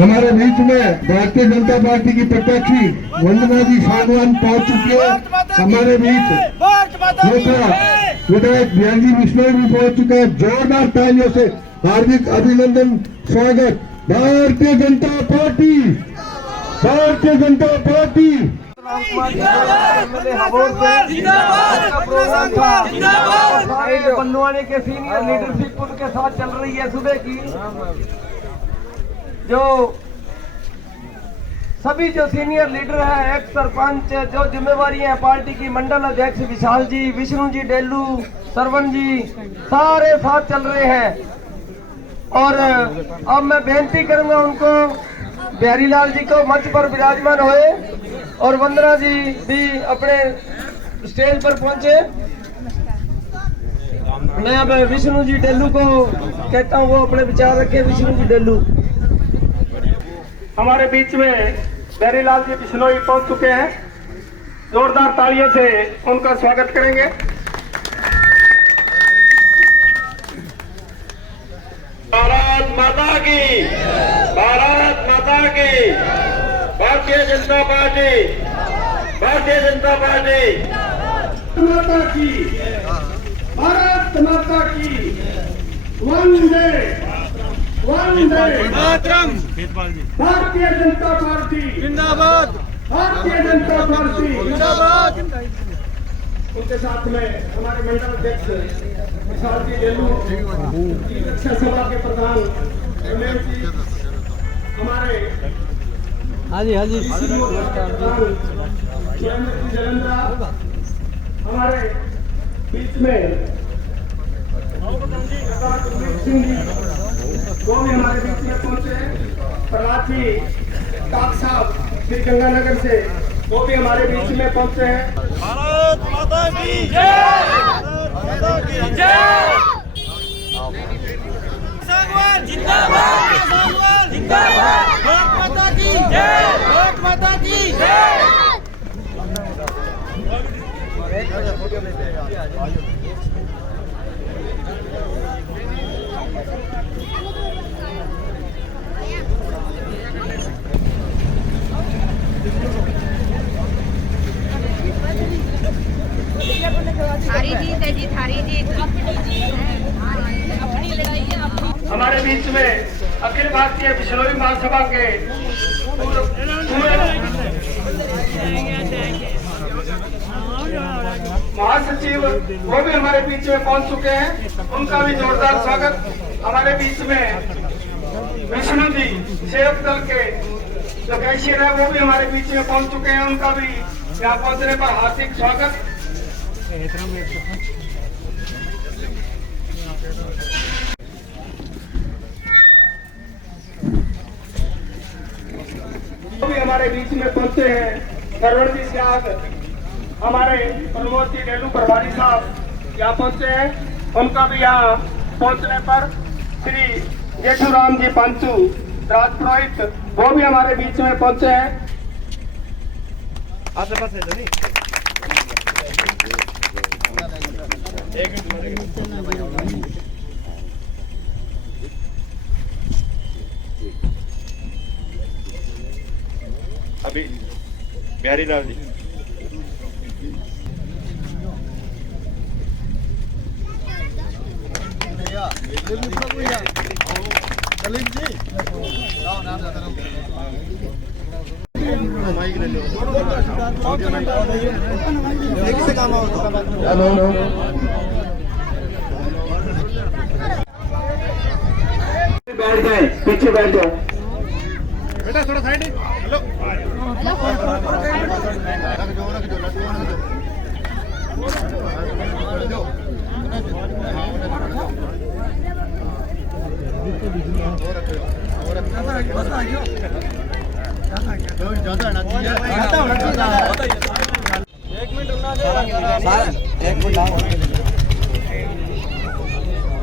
हमारे बीच में भारतीय जनता पार्टी की प्रत्याशी वंदना जी सागवान पहुंच चुकी है। हमारे बीच विधायक बिहारी बिश्नोई भी पहुंच चुका है। जोरदार तालियों से हार्दिक अभिनंदन, स्वागत। भारतीय जनता पार्टी, भारतीय जनता पार्टी बंदवाने के सीनियर लीडरशिप उनके साथ चल रही है सुबह की। जो सभी जो सीनियर लीडर है, एक्स सरपंच, जो जिम्मेवारी है पार्टी की, मंडल अध्यक्ष विशाल जी, विष्णु जी, डेलू, सरवन जी, सारे साथ चल रहे हैं। और अब मैं बेनती करूंगा उनको, बिहारी लाल जी को मंच पर विराजमान होए और वंदना जी भी अपने स्टेज पर पहुंचे। मैं अब विष्णु जी डेलू को कहता हूं, वो अपने विचार रखे। विष्णु जी डेलू हमारे बीच में बिहारी लाल जी बिश्नोई पहुंच चुके हैं। जोरदार तालियों से उनका स्वागत करेंगे। भारत माता की, भारत माता की, भारतीय जनता पार्टी, भारतीय जनता पार्टी, माता की, भारत माता की, वंदे वंदे मातरम, भारतीय जनता पार्टी जिंदाबाद, भारतीय जनता पार्टी जिंदाबाद। उनके साथ में हमारे मंडल अध्यक्ष विशाल जी डेलू, रक्षा सभा के प्रधान रमेश जी, हमारे जलंधर, हमारे बीच में सिंह जी, वो भी हमारे बीच में पहुंचे। प्रहलाद जी काक साहब श्री गंगानगर से, वो भी हमारे बीच में पहुंचे हैं। भारत माता की जय, भारत माता की जय। सागवान जिंदाबाद, सागवान जिंदाबाद, भारत माता की जय, भारत माता की जय। थारी जीत है जी, थारी जीत। अपनी लड़ाई है अपनी। हमारे बीच में अखिल भारतीय बिश्नोई महासभा के महासचिव, वो भी हमारे बीच में पहुंच चुके हैं। उनका भी जोरदार स्वागत। हमारे बीच में विष्णु जी, सेवक दल के जो कैशियर है, वो भी हमारे बीच में पहुंच चुके हैं। उनका भी यहाँ पहुंचने पर हार्दिक स्वागत। वो भी हमारे बीच में पहुंचे हैं। सरवण जी सियाग, हमारे प्रमोद जी डेलू प्रभारी साहब यहाँ पहुंचे हैं। उनका भी यहाँ पहुंचने पर श्री जेठूराम जी पंचू राजपुरोहित, वो भी हमारे बीच में पहुंचे हैं। आसे पास है अभी बिहारी लाल जी, बैठ गए, पीछे बैठ जाओ। बेटा थोड़ा साइड। हेलो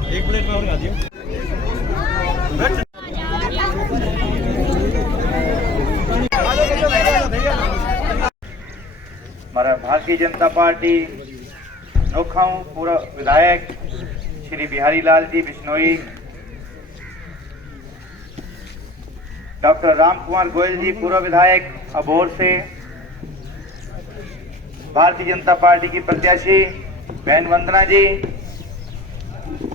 एक मिनट में और गा दियो। हमारा भारतीय जनता पार्टी नोखाऊ पूरा विधायक श्री बिहारी लाल जी बिश्नोई डॉक्टर राम कुमार गोयल जी, पूर्व विधायक अबोहर से, भारतीय जनता पार्टी की प्रत्याशी बहन वंदना जी,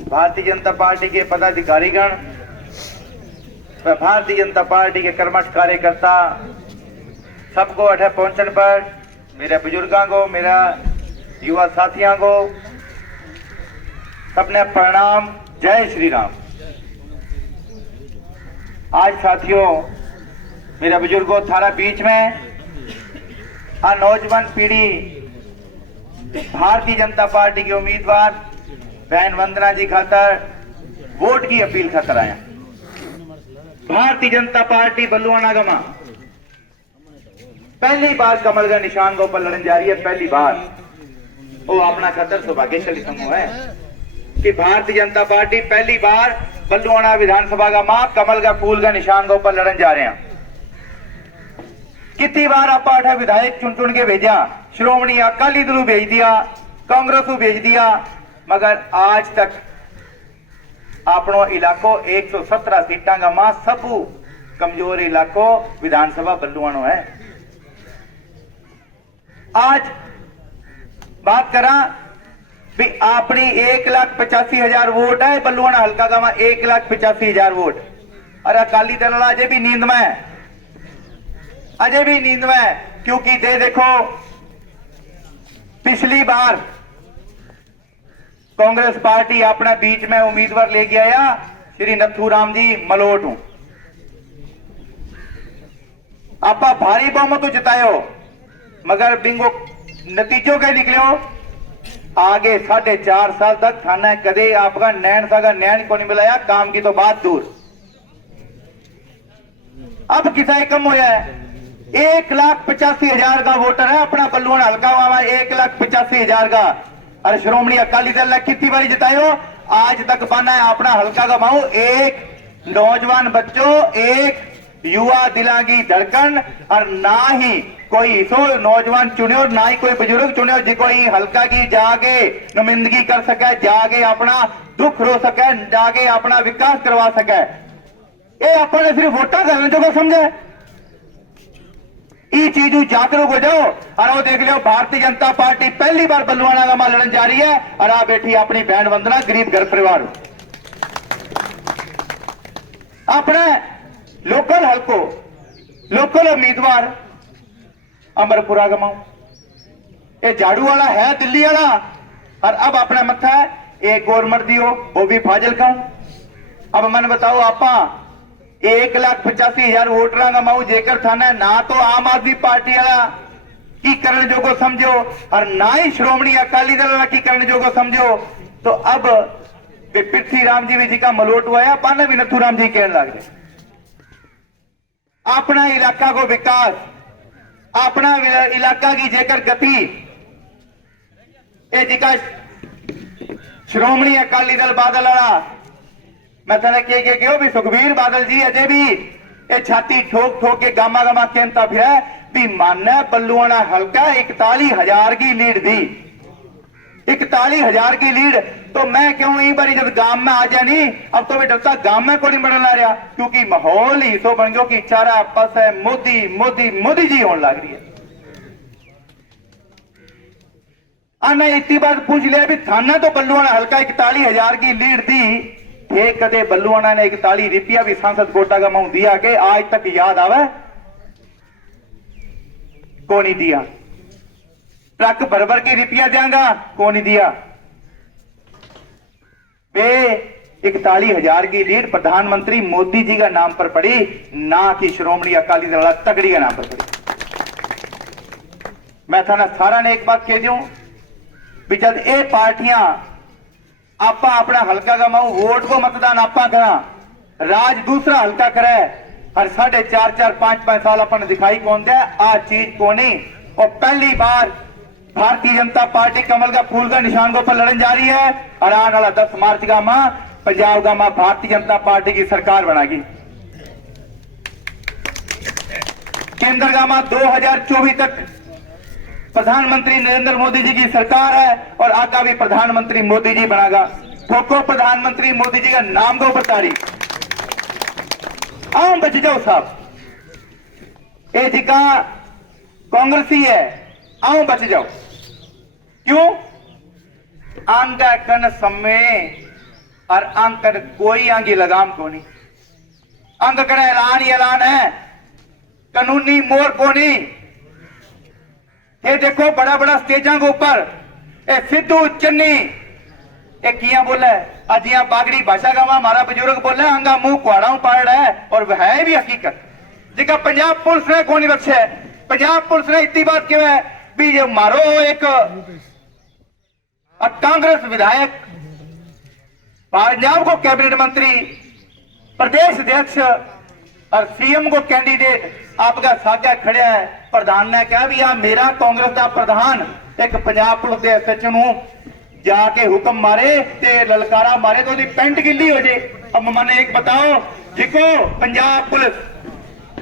भारतीय जनता पार्टी के पदाधिकारीगण व भारतीय जनता पार्टी के कर्मठ कार्यकर्ता, सबको अठे पहुंचने पर मेरे बुजुर्गों को, मेरा युवा साथियों को सबने प्रणाम। जय श्री राम। आज साथियों, मेरे बुजुर्गों, थारा बीच में आ नौजवान पीढ़ी भारतीय जनता पार्टी के उम्मीदवार बहन वंदना जी खातर वोट की अपील खातर आया। भारतीय जनता पार्टी बल्लुआना गमा पहली बार कमल का निशान को ऊपर लड़ने जा रही है। पहली बार वो अपना खतर सौभाग्यशाली समूह है कि भारतीय जनता पार्टी पहली बार बल्लुआना विधानसभा का मां कमल का फूल का निशान के ऊपर लड़न जा रहे हैं। कितनी बार आप विधायक चुन चुन के भेजा, श्रोमणी अकाली दल भेज दिया, कांग्रेस को भेज दिया, मगर आज तक अपनो इलाको 117 सीटा का मां सबू कमजोर इलाको विधानसभा बल्लुआनो है। आज बात करा भी अपनी 1,85,000 वोट है बल्लुआना हल्का का, 1,85,000 वोट। और अकाली दल अजय भी नींद में है, अजय भी नींद में है, क्योंकि देखो पिछली बार कांग्रेस पार्टी अपना बीच में उम्मीदवार लेके आया श्री नथुराम जी मलोट हूं, आपा भारी बहुमत जितायो, मगर बिंगो नतीजों के निकले हो आगे 4.5 साल तक थाना कदे आपका नैन सागा नैन को नहीं मिलाया, काम की तो बात दूर। अब किसाई कम हो जाए, 1,85,000 का वोटर है अपना बल्लुआना हल्का, 1,85,000 का। और श्रोमणी अकाली दल ने कितनी बारी जितायो, आज तक बना है अपना हल्का का माऊ एक नौजवान बच्चों, एक युवा दिला की धड़कन, और ना ही कोई सो नौजवान चुनियो, ना ही कोई बुजुर्ग चुनियो जी कोई हल्का की जाके नुमाइंदगी कर सके, जाके अपना दुख रो सके, जाके अपना विकास करवा सके। ये अपने सिर्फ वोटा करने जो को समझे, ये चीज जागरूक हो जाओ। और वो देख लो भारतीय जनता पार्टी पहली बार बल्लुआना का लड़न जा रही है, और आ बैठी अपनी बहन वंदना गरीब घर परिवार। अपने लोकल हल्को लोकल उम्मीदवार अमरपुरा गमाऊ, ये झाड़ू वाला है दिल्ली वाला, और अब अपने मत्था एक गवर्नमेंट दियो वो भी फाजिल का। अब मन बताओ आपा 1,85,000 वोटर का माऊ जेकर थाना ना तो आम आदमी पार्टी वाला की करण जो को समझो, और ना ही श्रोमणी अकाली दल वाला की करण जो को समझो, तो अब पृथ्वी राम जी का मलोट हुआ है, पाना भी नथुराम जी कहने लग रहे। अपना इलाका को विकास, अपना इलाका की जेकर गति, ये जिका श्रोमणी अकाली दल बादल वाला मैं थे क्यों भी सुखबीर बादल जी अजय भी ये छाती ठोक ठोक के गामा गामा कहता फिर भी मानना बल्लुआना हल्का 41,000 की लीड दी, 41,000 की लीड। तो मैं क्यों यही बारी जब गांव में आ जाए नहीं, अब तो भी डरता गांव में को नहीं बढ़ना रहा, क्योंकि माहौल ही सो बन गया कि चारा आपस है मोदी मोदी मोदी जी होने लग रही है। आना इतनी बात पूछ लिया भी थाना तो बल्लुआना हल्का 41,000 की लीड दी, थे कदे बल्लुआना ने 41 रुपया भी सांसद कोटा का माऊ दिया के आज तक याद आवे को नहीं दिया। ट्रक भर भर के रुपया देंगा को नहीं दिया। वे 41,000 की लीड प्रधानमंत्री मोदी जी का नाम पर पड़ी, ना कि श्रोमणी अकाली दल तगड़ी का नाम पर पड़ी। मैं थाना सारा ने एक बात कह दूं भी जब ये पार्टियां आपा अपना हल्का का माऊ वोट को मतदान आपा करा, राज दूसरा हल्का करे, हर 4.5 5 साल अपन दिखाई कौन दे आ चीज को नहीं। और पहली बार भारतीय जनता पार्टी कमल का फूल का निशान को पर लड़न जा रही है, और आने वाला 10 मार्च का मां पंजाब का मां भारतीय जनता पार्टी की सरकार बनाएगी। केंद्र का मां 2024 तक प्रधानमंत्री नरेंद्र मोदी जी की सरकार है, और आगा भी प्रधानमंत्री मोदी जी बनेगा। ठोको प्रधानमंत्री मोदी जी का नाम को ऊपर तारीख। आओ बच जाओ साहब, ये जिका कांग्रेसी है, आओ बच जाओ। क्यों? अंग कन समय और अंग कन कोई आंगी लगाम को नहीं। अंग कन ऐलान ही ऐलान है, कानूनी मोर को नहीं। ये देखो बड़ा बड़ा स्टेजा के ऊपर ए सिद्धू चन्नी एक किया बोला है, अजिया बागड़ी भाषा का हमारा बुजुर्ग बोला है, अंगा मुंह कुआड़ा पाड़ रहा है, और वह है भी हकीकत। जिका पंजाब पुलिस ने कौन बख्शा है, पंजाब पुलिस ने इतनी बात क्यों है भी ये मारो एक कांग्रेस विधायक, पंजाब को कैबिनेट मंत्री, प्रदेश अध्यक्ष और सीएम को कैंडिडेट आपका सागा खड़ा है। प्रधान ने कहा भी आ मेरा कांग्रेस का प्रधान एक पंजाब पुलिस के एसएचओ नूं जाके हुक्म मारे ते ललकारा मारे तो उसकी पेंट गिल्ली हो जाए। अब मैंने एक बताओ, जिको पंजाब पुलिस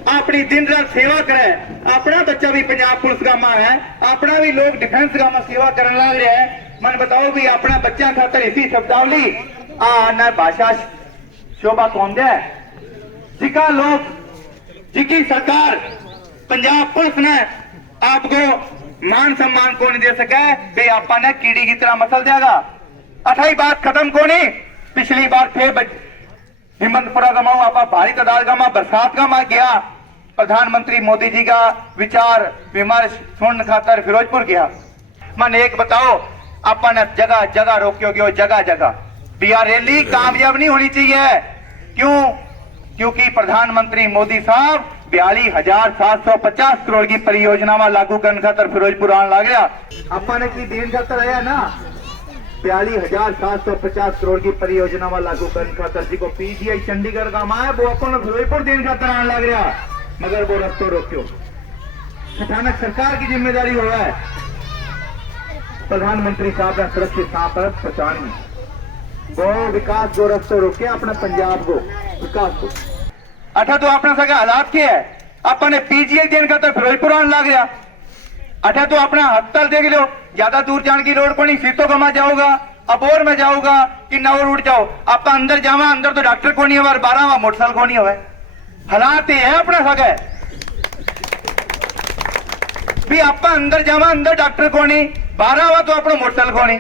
अपनी दिन रात सेवा करे, अपना बच्चा भी पंजाब पुलिस का मां है, अपना भी लोग डिफेंस का मां सेवा करने लग रहे हैं। मन बताओ भी अपना बच्चा खातर इसी शब्दावली न भाषा शोभा कौन दे, जिका लोग जिकी सरकार पंजाब पुलिस ने आपको मान सम्मान को नहीं दे सका बे आपा ने कीड़ी की तरह मसल देगा। 28 बात खत्म को नहीं, पिछली बार फिर हिम्मतपुरा का माऊ आपा भारी तादाद का मां बरसात का मां गया, प्रधानमंत्री मोदी जी का विचार विमर्श सुनने खातर फिरोजपुर गया। मन एक बताओ, आपा ने जगह जगह रोक्योगे, जगह जगह बिहार रैली कामयाब नहीं होनी चाहिए। क्यों? क्योंकि प्रधानमंत्री मोदी साहब 42,750 करोड़ की परियोजना में लागू करने खातर फिरोजपुर आने लग गया। आपा ने की देन खातर आया ना 42,750 करोड़ की परियोजना में लागू करने खातर, जी को पीजीआई चंडीगढ़ का मां है वो अपन फिरोजपुर देन खातर आने लग गया, मगर वो रस्तो रोक्यो। अचानक सरकार की जिम्मेदारी हो रहा है, प्रधानमंत्री साहब ने सुरक्षित स्थान पर पहुंचानी, वो विकास को रस्तो रोके अपने पंजाब को विकास को। अठा तो अपना सगा हालात क्या है, अपने पीजीआई देन खातर फिरोजपुर आने लग गया। अठा तो अपना हस्पताल देख लो, ज्यादा दूर जाने की लोड़ को नहीं, सीतों कमा जाओगा, अबोर में जाओगा कि नवर उठ जाओ, आप अंदर जावा, अंदर तो डॉक्टर को नहीं है, 12 मोटरसाइकिल को नहीं हो। हालात ये है अपना सगा भी आप अंदर जावा, अंदर डॉक्टर को नहीं, 12 तो अपना मोटरसाइकिल को नहीं।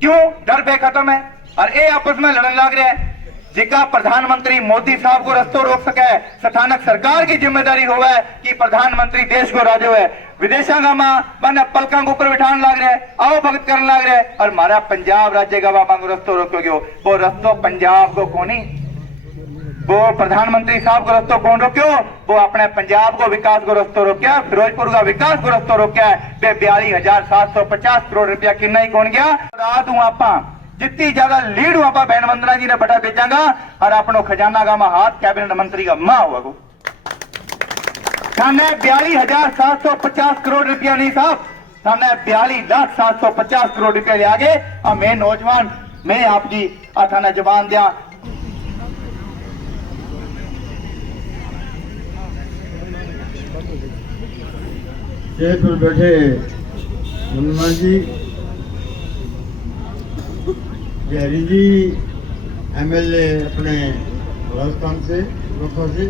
क्यों? डर बेखत्म है और ये आपस में लड़ने लग रहे हैं। जिका प्रधानमंत्री मोदी साहब को रस्तों रोक सके, स्थानक सरकार की जिम्मेदारी होवे कि प्रधानमंत्री देश को राजो है, विदेशा का मां बने पलका के ऊपर बिठाने लग रहे, आओ भगत करने लग रहे, और हमारा पंजाब राज्य का बाबा को रस्तों रोकोगे, वो रस्तों पंजाब को कौन, वो प्रधानमंत्री साहब को रस्तों कौन रोक्यो, वो अपने पंजाब को विकास को रस्तों रोक्या, फिरोजपुर का विकास को रस्तों रोक्या। 42,750 करोड़ रुपया किन्ना ही कौन गया। रात हूं आपा जितनी ज्यादा लीड हुआ आपा बहन वंदना जी ने बटा बेचांगा और अपनो खजाना का हाथ कैबिनेट मंत्री का मां हुआ को सामने 42,750 करोड़ रुपया नहीं साहब, सामने 42,750 करोड़ रुपया ले आगे। और मैं नौजवान, मैं आपकी थाना जबान दिया, स्टेज पर बैठे हनुमान जी, जहरी जी एमएलए अपने राजस्थान से, लोकसभा से,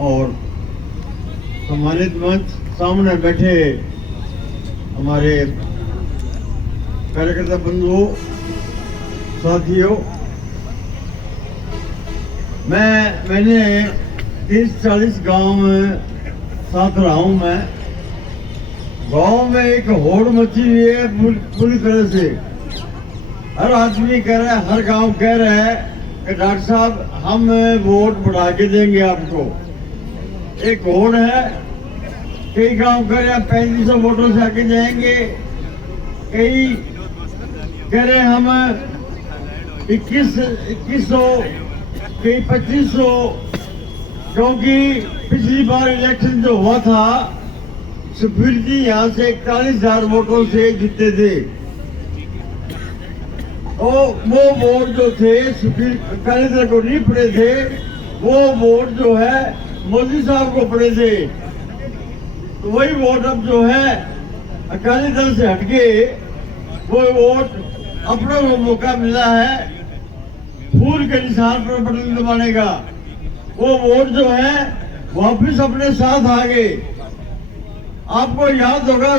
और सम्मानित मंच सामने बैठे हमारे कार्यकर्ता बंधुओं, साथियों, मैंने 30-40 गांव में साथ रहा हूं। मैं गांव में एक होड़ मची हुई है पूरी तरह से, हर आदमी कह रहा है, हर गांव कह रहा है कि डॉक्टर साहब हम वोट बढ़ा के देंगे आपको। एक होड़ है, कई गांव कह रहे हैं 3500 वोटों से आके जाएंगे, कई कह रहे हैं हम 2100, कई 2500, क्योंकि पिछली बार इलेक्शन जो हुआ था सुखबीर जी यहाँ से 41,000 वोटों से जीते थे, और वो वोट जो थे सुखबीर अकाली दल को नहीं पड़े थे, वो वोट जो है मोदी साहब को पड़े थे। तो वही वोट अब जो है अकाली दल से हटके वो वोट अपनों को मौका मिला है, फूल के निशान पर बटन दबाने का, वो वोट जो है वापिस अपने साथ आ गए। आपको याद होगा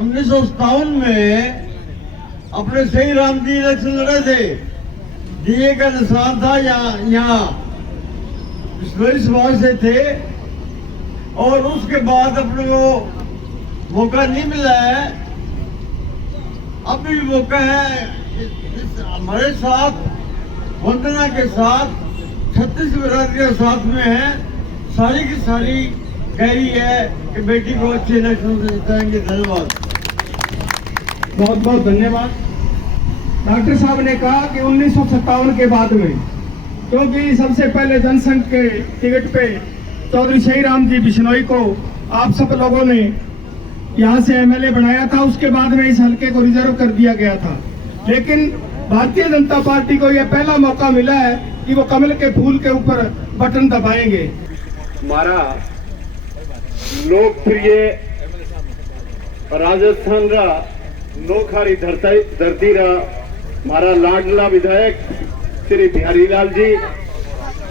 1957 में अपने सही राम जी इलेक्शन लड़े थे, दिए का निशान था यहाँ बिश्नोई समाज से थे, और उसके बाद अपने को मौका नहीं मिला है। अब भी मौका है। हमारे साथ वंदना के साथ 36 बिरादरियां साथ में है, सारी की सारी कह रही है कि बेटी को अच्छे इलेक्शन से जिताएंगे। धन्यवाद, बहुत बहुत धन्यवाद। डॉक्टर साहब ने कहा कि 1957 के बाद में, क्योंकि सबसे पहले जनसंघ के टिकट पे चौधरी सही राम जी बिश्नोई को आप सब लोगों ने यहाँ से एमएलए बनाया था, उसके बाद में इस हल्के को रिजर्व कर दिया गया था। लेकिन भारतीय जनता पार्टी को यह पहला मौका मिला है कि वो कमल के फूल के ऊपर बटन दबाएंगे। हमारा लोकप्रिय राजस्थान रा नोखारी धरती रा हमारा लाडला विधायक श्री बिहारी लाल जी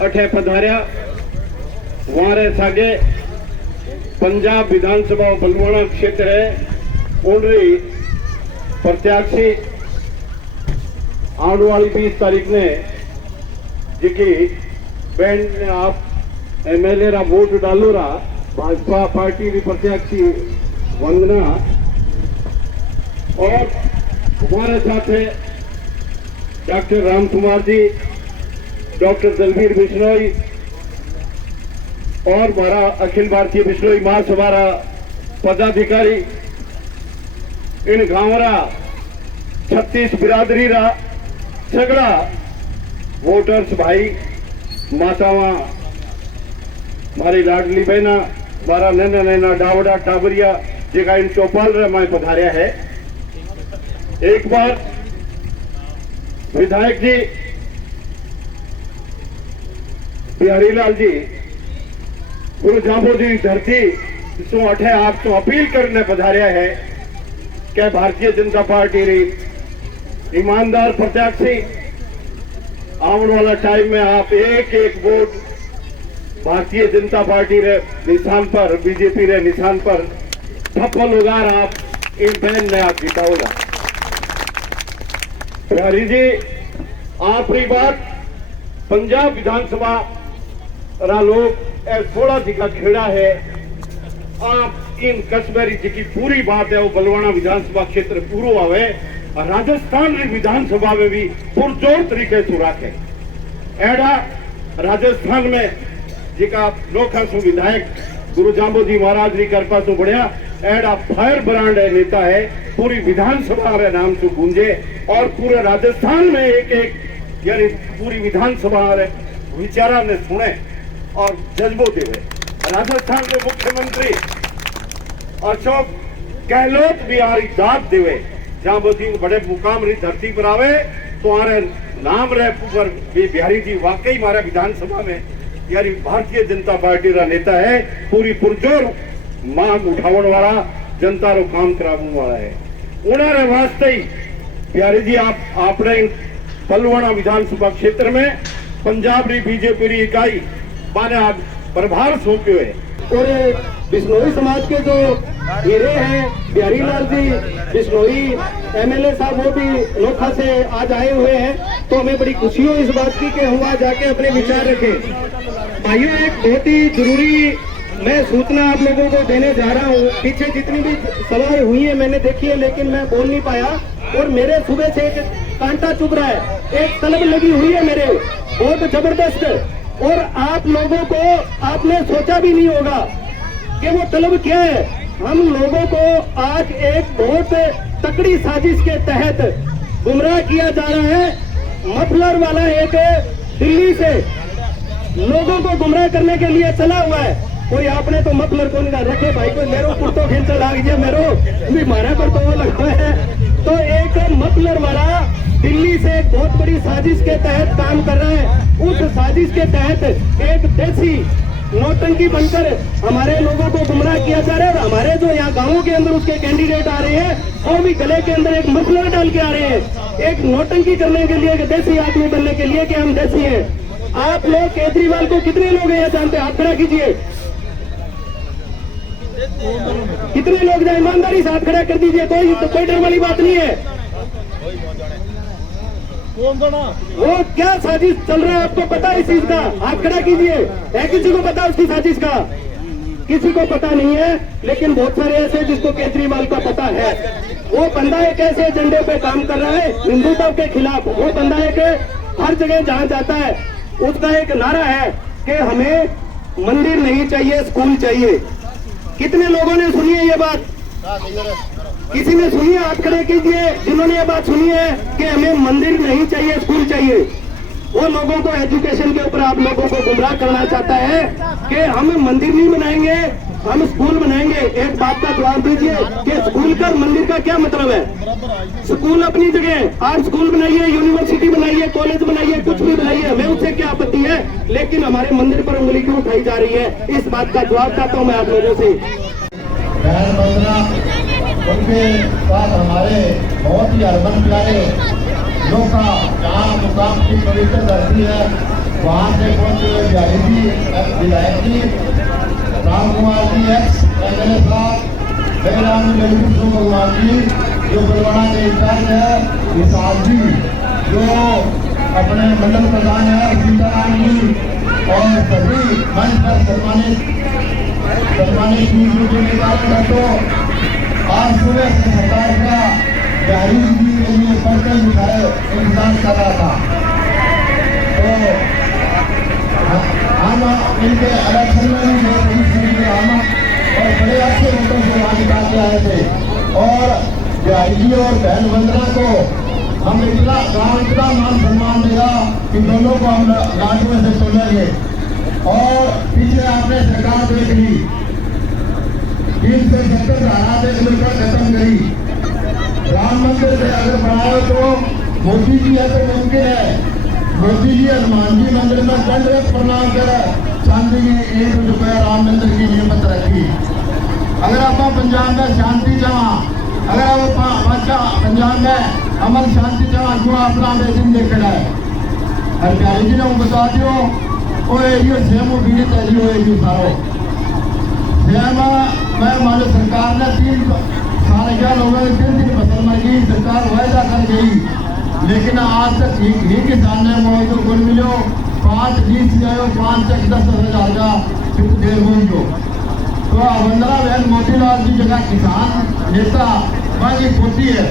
अठे पधार्या। वहां सागे पंजाब विधानसभा बलवाड़ा क्षेत्र है उनरी प्रत्याशी आने वाली 20 तारीख ने जिकी बहन ने आप एमएलए रा वोट डालो रा भाजपा पार्टी की प्रत्याशी वंदना, और हमारे साथ है डॉक्टर राम कुमार जी, डॉक्टर दलवीर बिश्नोई और हमारा अखिल भारतीय बिश्नोई महासभा पदाधिकारी। इन गांवरा 36 बिरादरी रा सगड़ा वोटर्स भाई मातावा, हमारी लाडली बहना, हमारा नैना नैना डावड़ा टाबरिया जगह इन चौपाल रे मैं पधारिया है। एक बार विधायक जी बिहारी लाल जी गुरु जाम्बो जी धरती सो अठे आप तो अपील करने पधारिया है क्या भारतीय जनता पार्टी री ईमानदार प्रत्याशी आने वाला टाइम में आप एक एक वोट भारतीय जनता पार्टी रे निशान पर, बीजेपी रे निशान पर थप्पल उगार आप इन बहन ने आप जिताओगा। बिहारी जी आपकी बात पंजाब विधानसभा रा लोग थोड़ा दिखा खेड़ा है, आप इन कस्बेरी जी की पूरी बात है वो बलवाड़ा विधानसभा क्षेत्र पूरा आवे, राजस्थान की विधानसभा में भी पुरजोर तरीके से रखे। एडा राजस्थान में जिका नोखा सु विधायक गुरु जाम्बो जी महाराज की कृपा से बढ़िया एडा फायर ब्रांड है नेता है, पूरी विधानसभा रे नाम से गूंजे और पूरे राजस्थान में एक एक यानी पूरी विधानसभा रे विचारा ने सुने और जज्बो देवे। राजस्थान के मुख्यमंत्री अशोक गहलोत बिहारी दाद देवे जाम्बो जी बड़े मुकाम री धरती पर आवे तो आरे नाम रहे पर बिहारी जी वाकई हमारे विधानसभा में यानी भारतीय जनता पार्टी रा नेता है, पूरी पुरजोर मांग उठावन वाला जनता रो काम करावन वाला है। उन्होंने वास्ते ही बिहारी जी आपने बलवाड़ा विधानसभा क्षेत्र में पंजाब री बीजेपी री इकाई माने आप प्रभार सौंपे है। और बिश्नोई समाज के जो हीरे हैं बिहारी लाल जी बिश्नोई एमएलए साहब वो भी नोखा से आज आए हुए हैं, तो हमें बड़ी खुशी हो इस बात की कि हम वहाँ जाके अपने विचार रखें। भाइयों एक बहुत ही जरूरी मैं सूचना आप लोगों को देने जा रहा हूँ। पीछे जितनी भी सवाल हुई है मैंने देखी है लेकिन मैं बोल नहीं पाया और मेरे सुबह से एक कांटा चुभ रहा है, एक तलब लगी हुई है मेरे बहुत जबरदस्त, और आप लोगों को आपने सोचा भी नहीं होगा कि वो तलब क्या है। हम लोगों को आज एक बहुत तकड़ी साजिश के तहत गुमराह किया जा रहा है। मफलर वाला एक दिल्ली से लोगों को गुमराह करने के लिए चला हुआ है। कोई आपने तो मफलर को नहीं रखे भाई को मेरो कुर्तो खींचा लाग गया मेरो भी मारा पर तो वो लगता है। तो एक मफलर वाला दिल्ली से एक बहुत बड़ी साजिश के तहत काम कर रहा है। उस साजिश के तहत एक देसी नौटंकी बनकर हमारे लोगों को गुमराह किया जा रहा है। और हमारे जो यहाँ गांवों के अंदर उसके कैंडिडेट आ रहे हैं वो भी गले के अंदर एक मफलर डाल के आ रहे हैं। एक नौटंकी करने के लिए, देसी आदमी बनने के लिए कि हम देसी हैं। आप लोग केजरीवाल को कितने लोग हैं जानते हैं? हाथ खड़ा कीजिए। कितने लोग हैं? ईमानदारी से हाथ खड़ा कर दीजिए। कोई डर वाली बात नहीं है। वो क्या साजिश चल रहा है आपको पता है इस चीज का? हाथ खड़ा कीजिए। है किसी को पता उसकी साजिश का? किसी को पता नहीं है, लेकिन बहुत सारे ऐसे जिसको केजरीवाल का पता है। वो बंदा एक ऐसे एजेंडे पे काम कर रहा है हिंदुत्व के खिलाफ। वो बंदा एक हर जगह जहां जाता है उसका एक नारा है कि हमें मंदिर नहीं चाहिए, स्कूल चाहिए। कितने लोगों ने सुनी है ये बात? किसी ने सुनी है? हाथ खड़े कीजिए जिन्होंने ये बात सुनी है कि हमें मंदिर नहीं चाहिए, स्कूल चाहिए। वो लोगों को एजुकेशन के ऊपर आप लोगों को गुमराह करना चाहता है कि हम मंदिर नहीं बनाएंगे, हम स्कूल बनाएंगे। एक बात का जवाब दीजिए कि स्कूल का मंदिर का क्या मतलब है? स्कूल अपनी जगह, आर्ट स्कूल बनाइए, यूनिवर्सिटी बनाइए, कॉलेज बनाइए, कुछ भी बनाइए, हमें उससे क्या आपत्ति है। लेकिन हमारे मंदिर पर उंगली क्यों उठाई जा रही है? इस बात का जवाब चाहता हूँ मैं आप लोगों से। बहन वंदना, उनके साथ हमारे बहुत ही अरबन प्यारे लोग का जहाँ मुकाम की पवित्र धरती है वहाँ से पहुंचे बिहारी जी, विधायक जी, राम कुमार जी, एक्स MLA साहब, जयराम जी, भगवान जी जो बलवाड़ा के इंचार्ज है, विशाल जी जो अपने मंडल प्रधान है, सीताराम जी, और सभी मंच पर सम्मानित जो निकाल तो आज सुबह से सरकार का बिहारी जी के लिए पढ़कर दिखाए इंतजार कर रहा था। तो हम इनके इलेक्शन में भी हम और बड़े अच्छे वोटों से वहाँ निकाल के आए थे। और बिहारी जी और बहन वंदना को हम इतना मान सम्मान दिया कि दोनों को हम लाडू से चुनेंगे। और पीछे आपने सरकार देख ली, 370 धारा देख मिलकर खत्म करी। राम मंदिर से अगर बनाए तो मोदी जी है तो मुमकिन है। मोदी जी हनुमान जी मंदिर में दंडवत प्रणाम कर चांदी की 1 रुपया राम मंदिर की नियमत रखी। अगर आप पंजाब में शांति चाह, अगर आप पंजाब में अमन शांति चाह क्यों अपना बेसिन देखना है? हर प्यारे जी ने बता दियो वो सेम पीड़ित है जी, वो सारो सेम मैं मान सरकार ने 3 साल क्या लोगों ने 3 दिन फसल में की, सरकार वायदा कर गई, लेकिन आज तक ही किसान ने मुआवजा को मिलो 5 20 आयो 5 तक 10,000 का देर हो। तो वंदना बहन मोतीलाल जी जगह किसान नेता मांगी पोती है,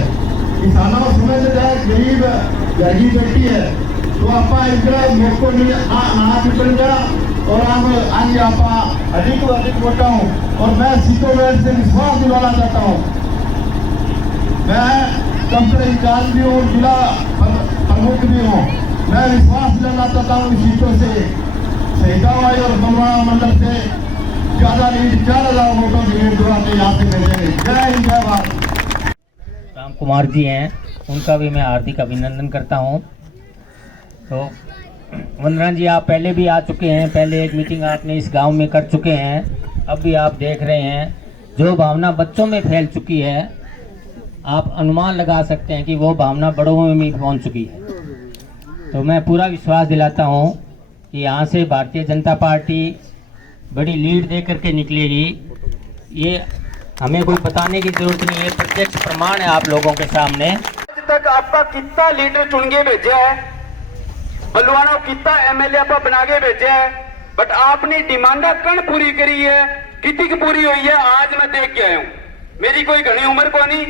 किसानों को समझ जाए गरीब गरीब बेटी है। तो आप इधर मौको नहीं ना निकल गया और हम आगे आप अधिक को अधिक वोटा हूँ। और मैं सीटों में से विश्वास दिलाना चाहता हूँ। मैं कंपनी इंचार्ज भी हूँ, जिला प्रमुख भी हूँ। मैं विश्वास दिलाना चाहता हूँ सीटों से शहीदाबाई और बलवाड़ा मंडल से ज्यादा लीड 4,000 वोटों की लीड दुआते यहाँ से भेजेंगे। जय हिंद, जय भारत। राम कुमार जी हैं, उनका भी मैं हार्दिक अभिनंदन करता हूं। तो वंदना जी, आप पहले भी आ चुके हैं, पहले एक मीटिंग आपने इस गांव में कर चुके हैं। अब भी आप देख रहे हैं जो भावना बच्चों में फैल चुकी है, आप अनुमान लगा सकते हैं कि वो भावना बड़ों में भी पहुंच चुकी है। तो मैं पूरा विश्वास दिलाता हूं कि यहाँ से भारतीय जनता पार्टी बड़ी लीड दे करके निकलेगी। ये हमें कोई बताने की जरूरत नहीं है, प्रत्यक्ष प्रमाण है आप लोगों के सामने। आज तक आपका कितना लीडर चुन के भेजे है, बलवाना कितना MLA आप बना के भेजे है, बट आपने डिमांडा कण पूरी करी है, कितनी की पूरी हुई है आज मैं देख के आया हूँ। मेरी कोई घनी उम्र को नहीं,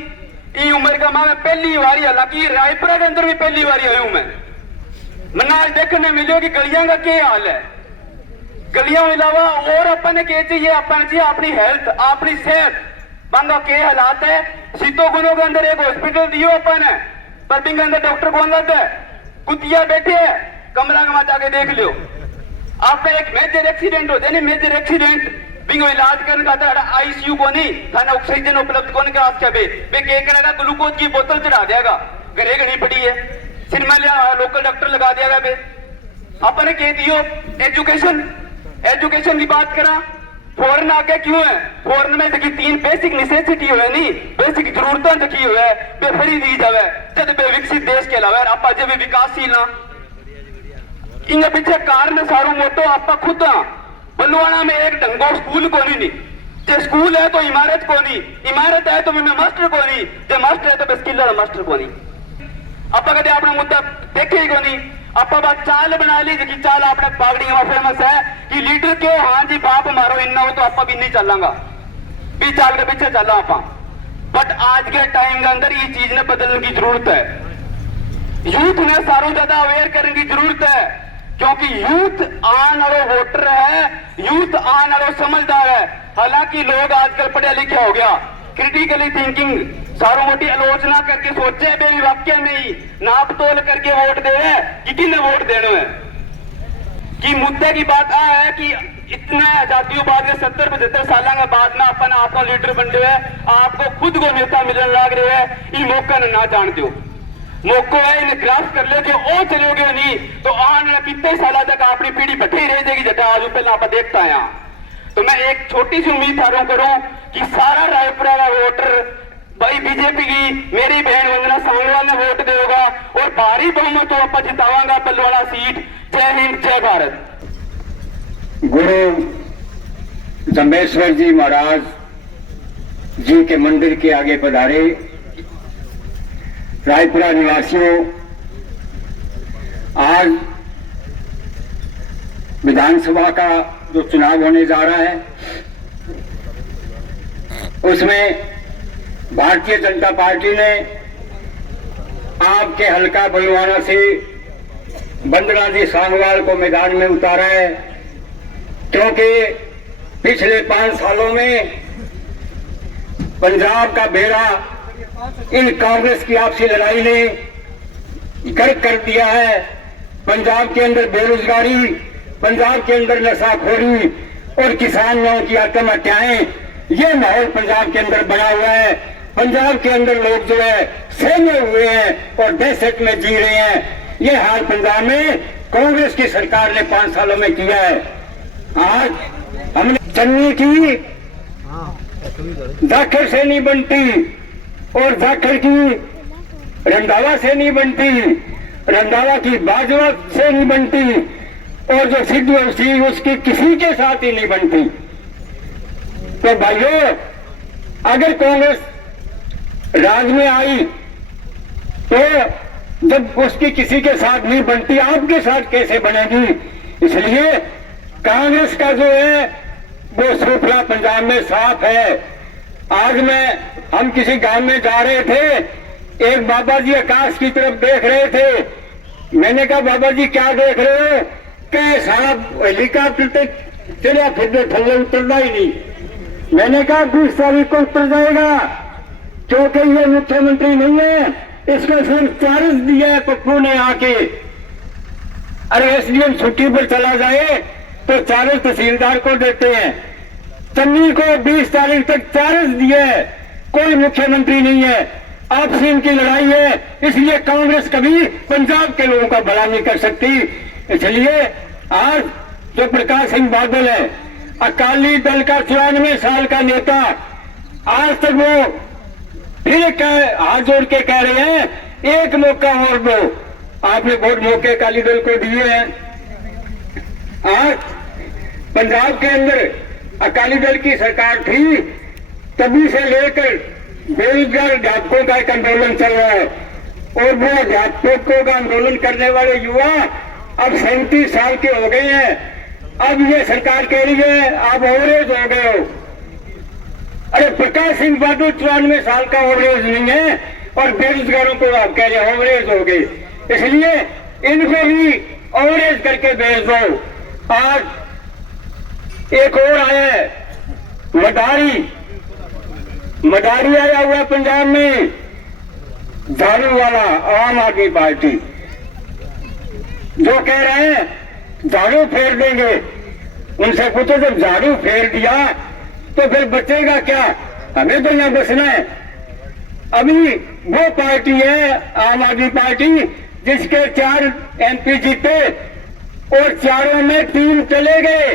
ई उम्र का मैं पहली बार, हालांकि रायपुरा के अंदर भी पहली बार आया हूँ। मैं आज देखने मिले कि गलियां का क्या हाल है। गलियों के अलावा और अपन क्या चाहिए? अपन चाहिए अपनी हेल्थ, अपनी सेहत बंगा के हालात है। सीतों गुनों के अंदर एक हॉस्पिटल दियो अपन है, पर बिंग अंदर डॉक्टर कौन लगता है? कुतिया बैठे है, कमरा में जाके देख लियो। आपका एक मेजर एक्सीडेंट हो जाए, मेजर एक्सीडेंट बिंग इलाज करने का था, ICU को नहीं थाना, ऑक्सीजन उपलब्ध कौन करा बे के करेगा, ग्लूकोज की बोतल चढ़ा देगा, घरे घड़ी पड़ी है, सिनेमा लिया लोकल डॉक्टर लगा दिया बे। अपन कह दियो एजुकेशन की बात करा, फॉरन आगे क्यों है? फॉरन में देखिए 3 बेसिक नेसेसिटी है नहीं, बेसिक जरूरतें देखी हुए है बेफरी दी जावे जब बे विकसित देश के अलावा आपा जब विकासशील ना इन पीछे कारण सारू मोटो आपा खुद बलुआना में एक ढंगो स्कूल को नहीं जे स्कूल है तो इमारत को नहीं, इमारत है तो मास्टर को नहीं, जे मास्टर है तो स्किल मास्टर को नहीं। आपा कदे अपना मुद्दा देखे ही को नहीं। आपा बात चाल बना ली जी चाल अपने पागड़ी में फेमस है कि लीडर के हाँ जी बाप मारो इन्ना हो तो आपा भी नहीं चलांगा भी चाल के पीछे चला आपा। बट आज के टाइम के अंदर ये चीज ने बदलने की जरूरत है। यूथ ने सारों ज्यादा अवेयर करने की जरूरत है क्योंकि यूथ आने वाला वोटर है, यूथ आने वाला समझदार है। हालांकि लोग आजकल पढ़े लिखे हो गया, क्रिटिकली थिंकिंग सारों मोटी आलोचना करके सोचे भी वाक्य में ही नाप तोल करके वोट दे कि किन्ने वोट देने है कि मुद्दे की बात आ है कि इतना आजादियों बाद के 70-75 साल के बाद में अपन आपको लीडर बन रहे है, आपको खुद को नेता मिलने लग रहे है। ये मौका ना जानते हो मौको है इन्हें ग्रास कर ले जो और चलोगे नहीं तो आने वाले कितने साल तक अपनी पीढ़ी बैठी रह जाएगी जटा आज पहले आप देखता है। तो मैं एक छोटी सी उम्मीद थारों करूं कि सारा रायपुरा का वोटर भाई बीजेपी की मेरी बहन वंदना सांगवाल ने वोट देगा और भारी बहुमत आप जितावांगा बलवाड़ा सीट। जय हिंद जय भारत। गुरु जम्बेश्वर जी महाराज जी के मंदिर के आगे पधारे रायपुरा निवासियों, आज विधानसभा का जो चुनाव होने जा रहा है उसमें भारतीय जनता पार्टी ने आपके हल्का बलवाना से वंदना जी सांगवाल को मैदान में उतारा है क्योंकि पिछले 5 सालों में पंजाब का बेड़ा इन कांग्रेस की आपसी लड़ाई ने गर्क कर दिया है। पंजाब के अंदर बेरोजगारी, पंजाब के अंदर नशाखोरी और किसानों की आत्महत्याएं, ये माहौल पंजाब के अंदर बना हुआ है। पंजाब के अंदर लोग जो है सहमे हुए हैं और दहशत में जी रहे हैं। ये हाल पंजाब में कांग्रेस की सरकार ने 5 सालों में किया है। आज हमने चन्नी की जाखड़ से नहीं बनती और जाखड़ की रंधावा से नहीं बनती, रंधावा की बाजवा से नहीं बनती और जो सिद्धू थी उसकी किसी के साथ ही नहीं बनती। तो भाइयों, अगर कांग्रेस राज में आई तो जब उसकी किसी के साथ नहीं बनती आपके साथ कैसे बनेगी? इसलिए कांग्रेस का जो है वो सूफला पंजाब में साफ है। आज हम किसी गांव में जा रहे थे, एक बाबा जी आकाश की तरफ देख रहे थे। मैंने कहा बाबा जी क्या देख रहे हो? कि सारा हेलीकॉप्टर चलिया फिर थल्ले उतरना ही नहीं। मैंने कहा 20 तारीख को उतर जाएगा क्योंकि ये मुख्यमंत्री नहीं है, इसको सिर्फ चार्ज दिया है पप्पू ने आके। अरे एसडीएम छुट्टी पर चला जाए तो चार्ज तहसीलदार को देते हैं। चन्नी को 20 तारीख तक चार्ज दिया है, कोई मुख्यमंत्री नहीं है, आपसी इनकी लड़ाई है। इसलिए कांग्रेस कभी पंजाब के लोगों का भला नहीं कर सकती। इसलिए आज जो प्रकाश सिंह बादल है, अकाली दल का 94 साल का नेता, आज तक वो फिर हाथ जोड़ के कह रहे हैं एक मौका और दो। आपने बहुत मौके अकाली दल को दिए हैं। आज पंजाब के अंदर अकाली दल की सरकार थी, तभी से लेकर बेरोजगार अध्यापकों का एक आंदोलन चल रहा है और वो अध्यापकों का आंदोलन करने वाले युवा अब 37 साल के हो गए हैं। अब ये सरकार कह रही है आप ओवरेज हो गए हो। अरे प्रकाश सिंह बादल 94 साल का ओवरेज नहीं है और बेरोजगारों को आप कह रहे ओवरेज हो गए। इसलिए इनको भी ओवरेज करके भेज दो। आज एक और आया है मदारी आया हुआ पंजाब में, झाड़ू वाला आम आदमी पार्टी, जो कह रहे हैं झाड़ू फेर देंगे। उनसे पूछो जब झाड़ू फेर दिया तो फिर बचेगा क्या? हमें तो यहाँ बसना है। अभी वो पार्टी है आम आदमी पार्टी जिसके 4 MP जीते और चारों में 3 चले गए।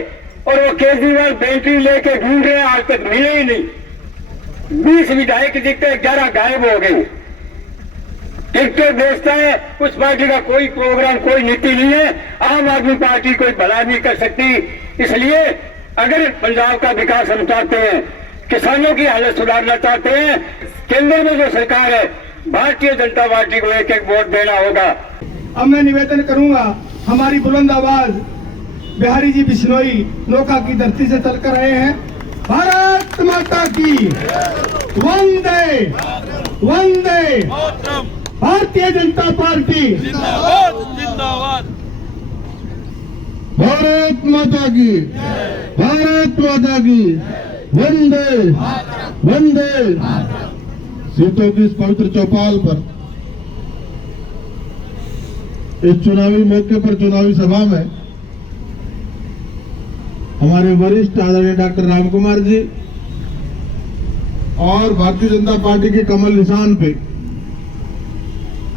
और वो केजरीवाल बैटरी लेके ढूंढ रहे हैं, आज तक मिले ही नहीं। 20 विधायक दिखते, 11 गायब हो गए। टिकटॉक बेचता है, उस पार्टी का कोई प्रोग्राम, कोई नीति नहीं है। आम आदमी पार्टी कोई भला नहीं कर सकती। इसलिए अगर पंजाब का विकास हम चाहते हैं, किसानों की हालत सुधारना चाहते हैं, केंद्र में जो सरकार है भारतीय जनता पार्टी को एक एक वोट देना होगा। अब मैं निवेदन करूंगा, हमारी बुलंद आवाज बिहारी जी बिश्नोई नौका की धरती से चलकर आए हैं। भारत माता की वंदे वंदे, भारतीय जनता पार्टी जिंदाबाद जिंदाबाद। भारत माता की, भारत माता की वंदे वंदे। सीतों की इस पवित्र चौपाल पर इस चुनावी मौके पर चुनावी सभा में हमारे वरिष्ठ आदरणीय डॉक्टर राम कुमार जी और भारतीय जनता पार्टी के कमल निशान पे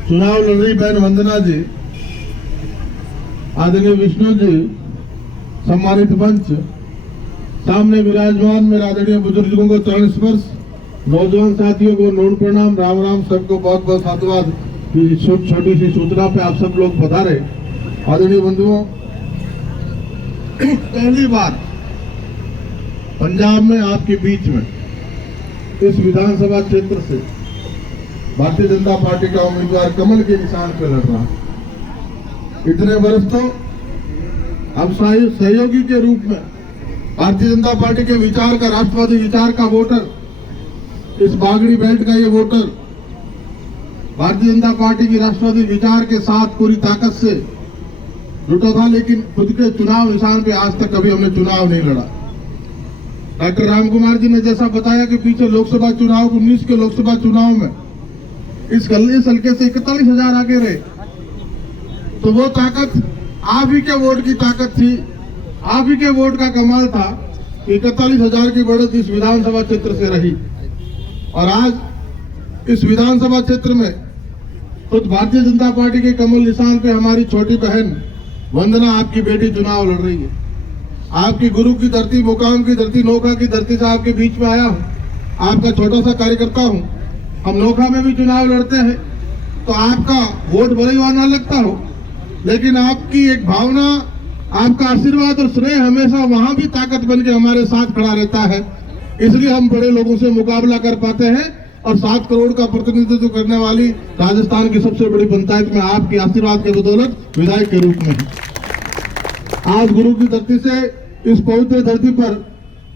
चुनाव लड़ रही बहन वंदना जी, आदरणीय विष्णु जी, सम्मानित मंच, सामने विराजमान मेरे आदरणीय बुजुर्गों को चरण स्पर्श, नौजवान साथियों को नोट प्रणाम, राम राम, सबको बहुत बहुत साधुवाद। छोटी सी सूचना पे आप सब लोग पधारे। आदरणीय बंधुओं, पहली बार पंजाब में आपके बीच में इस विधानसभा क्षेत्र से भारतीय जनता पार्टी का उम्मीदवार कमल के निशान पर लड़ रहा है। इतने वर्ष तो हम सहयोगी के रूप में भारतीय जनता पार्टी के विचार का, राष्ट्रवादी विचार का वोटर, इस बागड़ी बेल्ट का ये वोटर भारतीय जनता पार्टी की राष्ट्रवादी विचार के साथ पूरी ताकत से जुटा था, लेकिन खुद के चुनाव निशान पे आज तक कभी हमने चुनाव नहीं लड़ा। डॉक्टर राम कुमार जी ने जैसा बताया कि पीछे लोकसभा चुनाव 19 के लोकसभा चुनाव में इस हल्के से 41,000 आगे रहे, तो वो ताकत आप ही के वोट की ताकत थी, आप ही के वोट का कमाल था। 41,000 की बढ़त इस विधानसभा क्षेत्र से रही और आज इस विधानसभा क्षेत्र में खुद भारतीय जनता पार्टी के कमल निशान पे हमारी छोटी बहन वंदना, आपकी बेटी, चुनाव लड़ रही है। आपकी गुरु की धरती, मुकाम की धरती, नौका की धरती से आपके बीच में आया हूं। आपका छोटा सा कार्यकर्ता हूं। हम नौका में भी चुनाव लड़ते हैं तो आपका वोट भले ही ना लगता हो, लेकिन आपकी एक भावना, आपका आशीर्वाद और स्नेह हमेशा वहां भी ताकत बन के हमारे साथ खड़ा रहता है। इसलिए हम बड़े लोगों से मुकाबला कर पाते हैं और 7 करोड़ का प्रतिनिधित्व करने वाली राजस्थान की सबसे बड़ी पंचायत में आपके आशीर्वाद के बदौलत विधायक के रूप में आज गुरु की धरती से इस पवित्र धरती पर,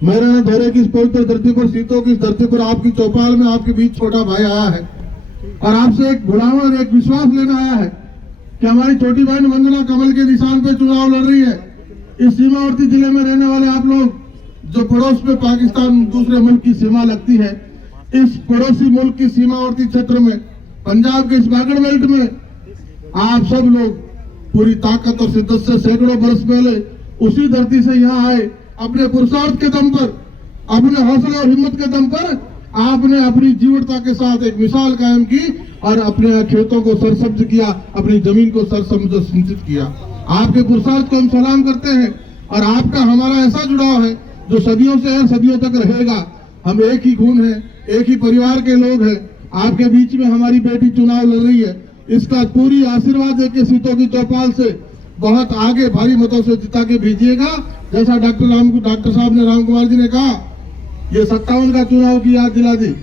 मेरा धोरे की इस पवित्र धरती पर, सीतों की इस धरती पर आपकी चौपाल में आपके बीच छोटा भाई आया है और आपसे एक बुलावा और एक विश्वास लेना आया है कि हमारी छोटी बहन वंदना कमल के निशान पे चुनाव लड़ रही है। इस सीमावर्ती जिले में रहने वाले आप लोग, जो पड़ोस में पाकिस्तान दूसरे मुल्क की सीमा लगती है, इस पड़ोसी मुल्क की सीमावर्ती क्षेत्र में, पंजाब के इस बागड़ बेल्ट में आप सब लोग पूरी ताकत और शिद्दत से सैकड़ों वर्ष पहले उसी धरती से यहाँ आए। अपने पुरुषार्थ के दम पर, अपने हौसले और हिम्मत के दम पर आपने अपनी जीवटता के साथ एक मिसाल कायम की और अपने खेतों को सरसब्ज किया, अपनी जमीन को सरसब्ज सिंचित किया। आपके पुरुषार्थ को हम सलाम करते हैं और आपका हमारा ऐसा जुड़ाव है जो सदियों से है, सदियों तक रहेगा। हम एक ही खून है, एक ही परिवार के लोग हैं। आपके बीच में हमारी बेटी चुनाव लड़ रही है, इसका पूरी आशीर्वाद देके सीतों की चौपाल से बहुत आगे भारी मतों से जिता के भेजिएगा। जैसा डॉक्टर साहब ने, राम कुमार जी ने कहा, ये 57 का चुनाव की याद दिला दी।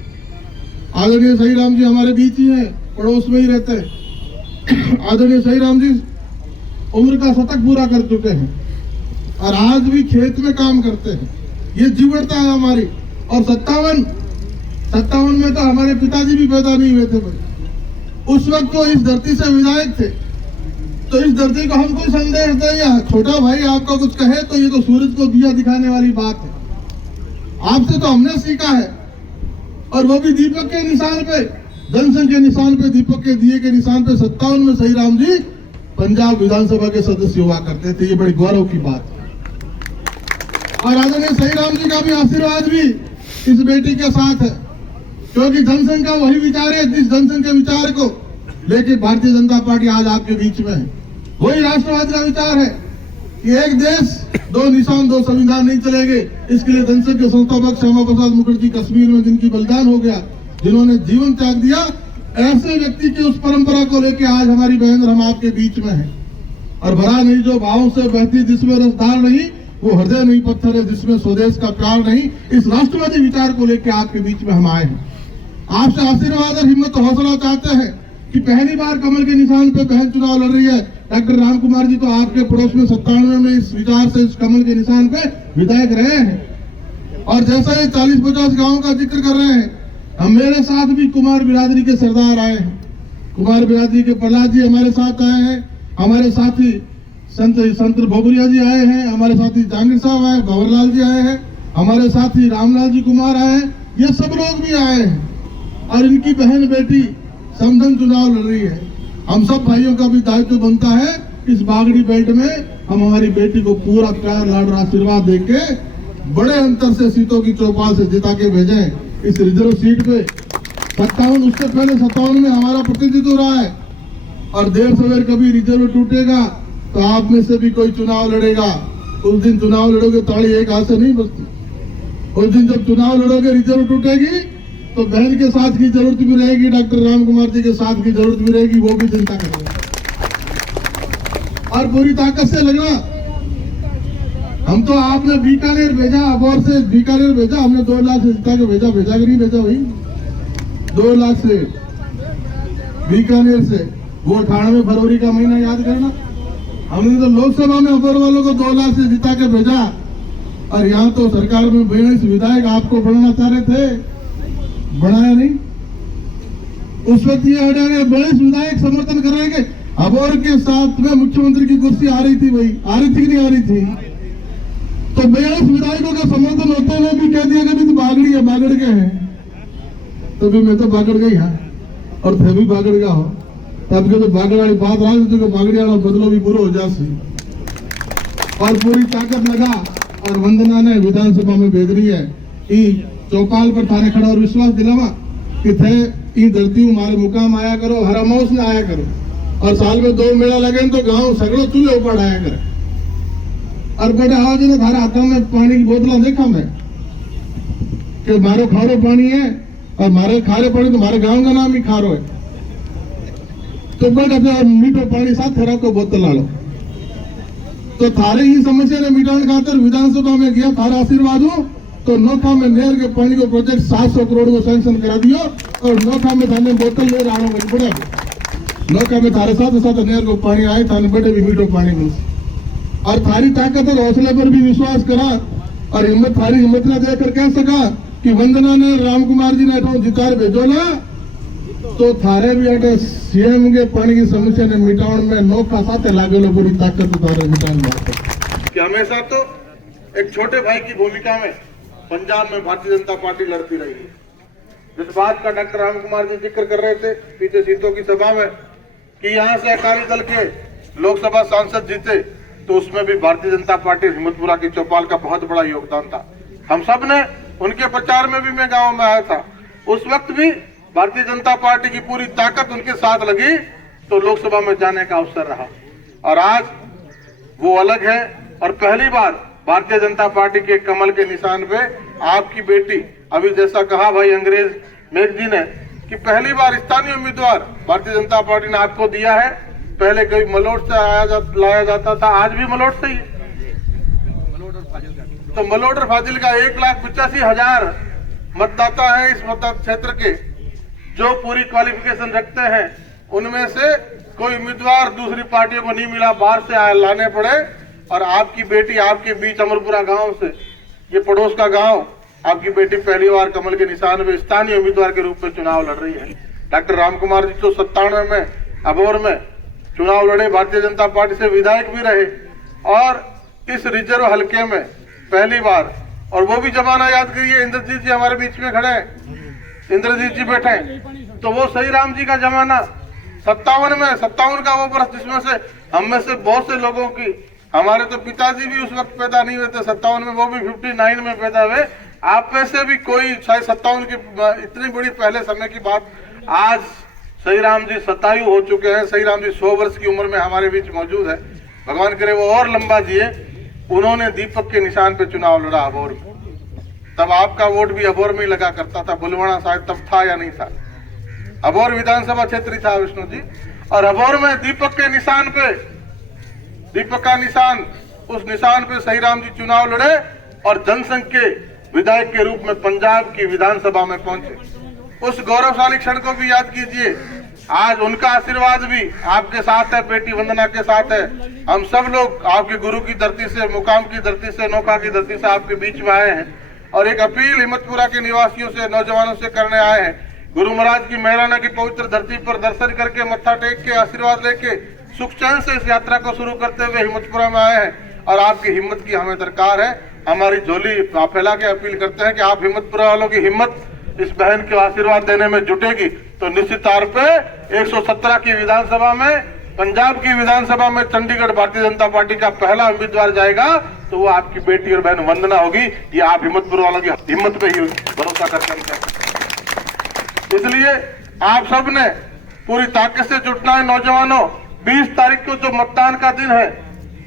आदरणीय सही राम जी हमारे बीच ही हैं, पड़ोस में ही रहते हैं। आदरणीय सही राम जी उम्र का शतक पूरा कर चुके हैं और आज भी खेत में काम करते हैं। ये जीवटता है हमारी। और 57 में तो हमारे पिताजी भी पैदा नहीं हुए थे भाई। उस वक्त तो इस धरती से विधायक थे, तो इस धरती को हम कोई संदेश दें या छोटा भाई आपका कुछ कहे तो ये तो सूरज को दिया दिखाने वाली बात है। आपसे तो हमने सीखा है, और वो भी दीपक के निशान पे, जनसंघ के निशान पे, दीपक के दिए के निशान पे। 57 में सही राम जी पंजाब विधानसभा के सदस्य हुआ करते थे। ये बड़ी गौरव की बात है। और आदरणीय सही राम जी का भी आशीर्वाद भी इस बेटी के साथ है, क्योंकि जनसंघ का वही विचार है जिस जनसंघ के विचार को लेके भारतीय जनता पार्टी आज आपके बीच में है। वही राष्ट्रवाद का विचार है कि एक देश दो निशान दो संविधान नहीं चलेंगे। इसके लिए जनसंघ के संस्थापक श्यामा प्रसाद मुखर्जी कश्मीर में जिनकी बलिदान हो गया, जिन्होंने जीवन त्याग दिया, ऐसे व्यक्ति की उस परंपरा को लेकर आज हमारी बहन और हम आपके बीच में हैं। और भरा नहीं जो भावों से बहती, जिसमें रसधार नहीं, वो हृदय नहीं पत्थर है, जिसमें स्वदेश का प्यार नहीं, इस राष्ट्रवादी विचार को लेकर आपके बीच में हम आए हैं। आपसे आशीर्वाद और हिम्मत और हौसला चाहते हैं कि पहली बार कमल के निशान पे बहन चुनाव लड़ रही है। डॉक्टर राम कुमार जी तो आपके पड़ोस में 97 में इस विचार से इस कमल के निशान पे विधायक रहे हैं। और जैसा ये 40-50 गाँव का जिक्र कर रहे हैं, हम मेरे साथ भी कुमार बिरादरी के सरदार आए हैं। कुमार बिरादरी के प्रहलाद जी हमारे साथ आए हैं, हमारे साथी संत भोगरिया जी आए हैं, हमारे साथी जहांगीर साहब आए, भंवरलाल जी आए हैं, हमारे साथी रामलाल जी कुमार आए हैं, ये सब लोग भी आए हैं। और इनकी बहन बेटी समधन चुनाव लड़ रही है। हम सब भाइयों का भी दायित्व बनता है इस बागड़ी बेल्ट में हम हमारी बेटी को पूरा प्यार लाड आशीर्वाद देके बड़े अंतर से सीटों की चौपाल से जिता के भेजें। इस रिजर्व सीट पे 57, उससे पहले 57 में हमारा प्रतिनिधित्व रहा है। और देर सवेर कभी रिजर्व टूटेगा तो आप में से भी कोई चुनाव लड़ेगा। उस दिन चुनाव लड़ोगे, ताली एक हाथ से नहीं बजती। उस दिन जब चुनाव लड़ोगे, रिजर्व टूटेगी तो बहन के साथ की जरूरत भी रहेगी, डॉक्टर राम कुमार जी के साथ की जरूरत भी रहेगी, वो भी चिंता करेंगे। और पूरी ताकत से लगना। हम तो आपने बीकानेर भेजा, अबोर से बीकानेर भेजा, हमने 2 लाख से जिता के भेजा कि नहीं भेजा भाई? 2 लाख से बीकानेर से, वो 98 फरवरी का महीना याद करना। हमने तो लोकसभा में अबोर वालों को 2 लाख से जिता के भेजा। और यहाँ तो सरकार में 42 विधायक आपको बढ़ना चाह रहे थे, बढ़ाया नहीं। उस वक्त ये हरियाणा 42 विधायक समर्थन कर रहे हैं। अबोर के साथ में मुख्यमंत्री की कुर्सी आ रही थी भाई, आ रही थी कि नहीं आ रही थी? तो 42 विधायकों का समर्थन होते हुए भी कह दिया कि तो बागड़ी है, बागड़ के हैं। तो भी मैं तो बागड़ गई हाँ, और थे भी बागड़ गया हो, तब के तो बागड़ वाली बात रहा तो बागड़ी वाला बदलो भी बुरो हो जासी। और पूरी ताकत लगा और वंदना ने विधानसभा में भेज रही है कि चौपाल पर थाने खड़ा और विश्वास दिलावा कि थे ई धरती मारे मुकाम आया करो, हर अमाउस में आया करो। और साल में 2 मेला लगे तो गांव सगड़ो चूल्हे ऊपर आया करे। और बड़े आवाज ने थारे हाथों में पानी की बोतला देखा मैं कि मारो खारो पानी है, और मारे खारे पानी तो हमारे गांव का नाम ही खारो है। तो बड़ा मीठो पानी साथ थेरा को बोतल ला लो। तो थारे ही समस्या ने मिटाने खातर विधानसभा में गया, थारा आशीर्वाद हो तो नोखा में नहर के पानी को प्रोजेक्ट 700 करोड़ को सैंक्शन करा दियो। और नोखा में थाने बोतल ले रहा हूँ बड़े नौका में थारे साथ नहर को पानी आए, थाने बड़े भी मीठो पानी मिल। और थारी ताकत और हौसले पर भी विश्वास करा और हिम्मत, थारी हिम्मत ने देकर कह सका कि वंदना ने राम कुमार जी ने जितार भेजो ना, तो थारे भी अटे सीएम के पानी की समस्या ने मिटावन में नौका साथ लागे लो पूरी ताकत थारे मिटान कि हमेशा तो एक छोटे भाई की भूमिका में पंजाब में भारतीय जनता पार्टी लड़ती रही है। जिस बात का डॉक्टर राम कुमार जी जिक्र कर रहे थे पीछे सीटों की सभा में कि यहाँ से अकाली दल के लोकसभा सांसद जीते, तो उसमें भी भारतीय जनता पार्टी हिम्मतपुरा की चौपाल का बहुत बड़ा योगदान था। हम सब ने उनके प्रचार में भी मैं गांव में आया था, उस वक्त भी भारतीय जनता पार्टी की पूरी ताकत उनके साथ लगी तो लोकसभा में जाने का अवसर रहा। और आज वो अलग है और पहली बार भारतीय जनता पार्टी के कमल के निशान पे आपकी बेटी, अभी जैसा कहा भाई अंग्रेज मेघ जी ने कि पहली बार स्थानीय उम्मीदवार भारतीय जनता पार्टी ने आपको दिया है। पहले कभी मलोट से लाया जाता था, आज भी मलोट से ही है। तो मलोट और फाजिल का 1,85,000 मतदाता है इस मतदाता क्षेत्र के जो पूरी क्वालिफिकेशन रखते हैं। उनमें से कोई उम्मीदवार दूसरी पार्टियों को नहीं मिला, बाहर से लाने पड़े। और आपकी बेटी आपके बीच अमरपुरा गांव से, ये पड़ोस का गांव, आपकी बेटी पहली बार कमल के निशान में स्थानीय उम्मीदवार के रूप में चुनाव लड़ रही है। डॉक्टर राम कुमार जी तो 97 में अबोर में चुनाव लड़े, भारतीय जनता पार्टी से विधायक भी रहे और इस रिजर्व हल्के में पहली बार। और वो भी जमाना याद करिए, इंद्रजीत जी हमारे बीच में खड़े हैं, इंद्रजीत जी बैठे, तो वो सही राम जी का जमाना 57 का वो वर्ष जिसमें से हम में से बहुत से लोगों की, हमारे तो पिताजी भी उस वक्त पैदा नहीं हुए थे 57 में, वो भी 59 में पैदा हुए। आप में से भी कोई शायद 57 की इतनी बड़ी पहले समय की बात। आज सही राम जी 27 हो चुके हैं, सही राम जी 100 वर्ष की उम्र में हमारे बीच मौजूद है। भगवान करे वो और लंबा जिए। उन्होंने दीपक के निशान पे चुनाव लड़ा अबोर में। तब आपका वोट भी अबोर में ही लगा करता था। बुलवाना शायद तब था या नहीं था। अबोर विधानसभा क्षेत्र ही था विष्णु जी। और अबोर में दीपक के निशान पे, दीपक का निशान, उस निशान पे सही राम जी चुनाव लड़े और जनसंघ के विधायक के रूप में पंजाब की विधानसभा में पहुंचे। उस गौरवशाली क्षण को भी याद कीजिए। आज उनका आशीर्वाद भी आपके साथ है, बेटी वंदना के साथ है। हम सब लोग आपके गुरु की धरती से, मुकाम की धरती से, नौका की धरती से आपके बीच में आए हैं और एक अपील हिम्मतपुरा के निवासियों से, नौजवानों से करने आए हैं। गुरु महाराज की मेहराना की पवित्र धरती पर दर्शन करके, मत्था टेक के, आशीर्वाद लेके सुख चैन से इस यात्रा को शुरू करते हुए हिम्मतपुरा में आए हैं और आपकी हिम्मत की हमें दरकार है। हमारी झोली फैला के अपील करते हैं कि आप हिम्मतपुरा वालों की हिम्मत इस बहन के आशीर्वाद देने में जुटेगी तो निश्चित तौर पे 117 की विधानसभा में, पंजाब की विधानसभा में चंडीगढ़ भारतीय जनता पार्टी का पहला उम्मीदवार जाएगा तो वो आपकी बेटी और बहन वंदना होगी। ये आप हिम्मतपुर वालों की हिम्मत पे ही भरोसा करते हैं। इसलिए आप सब ने पूरी ताकत से जुटना है। नौजवानों, 20 तारीख को जो मतदान का दिन है,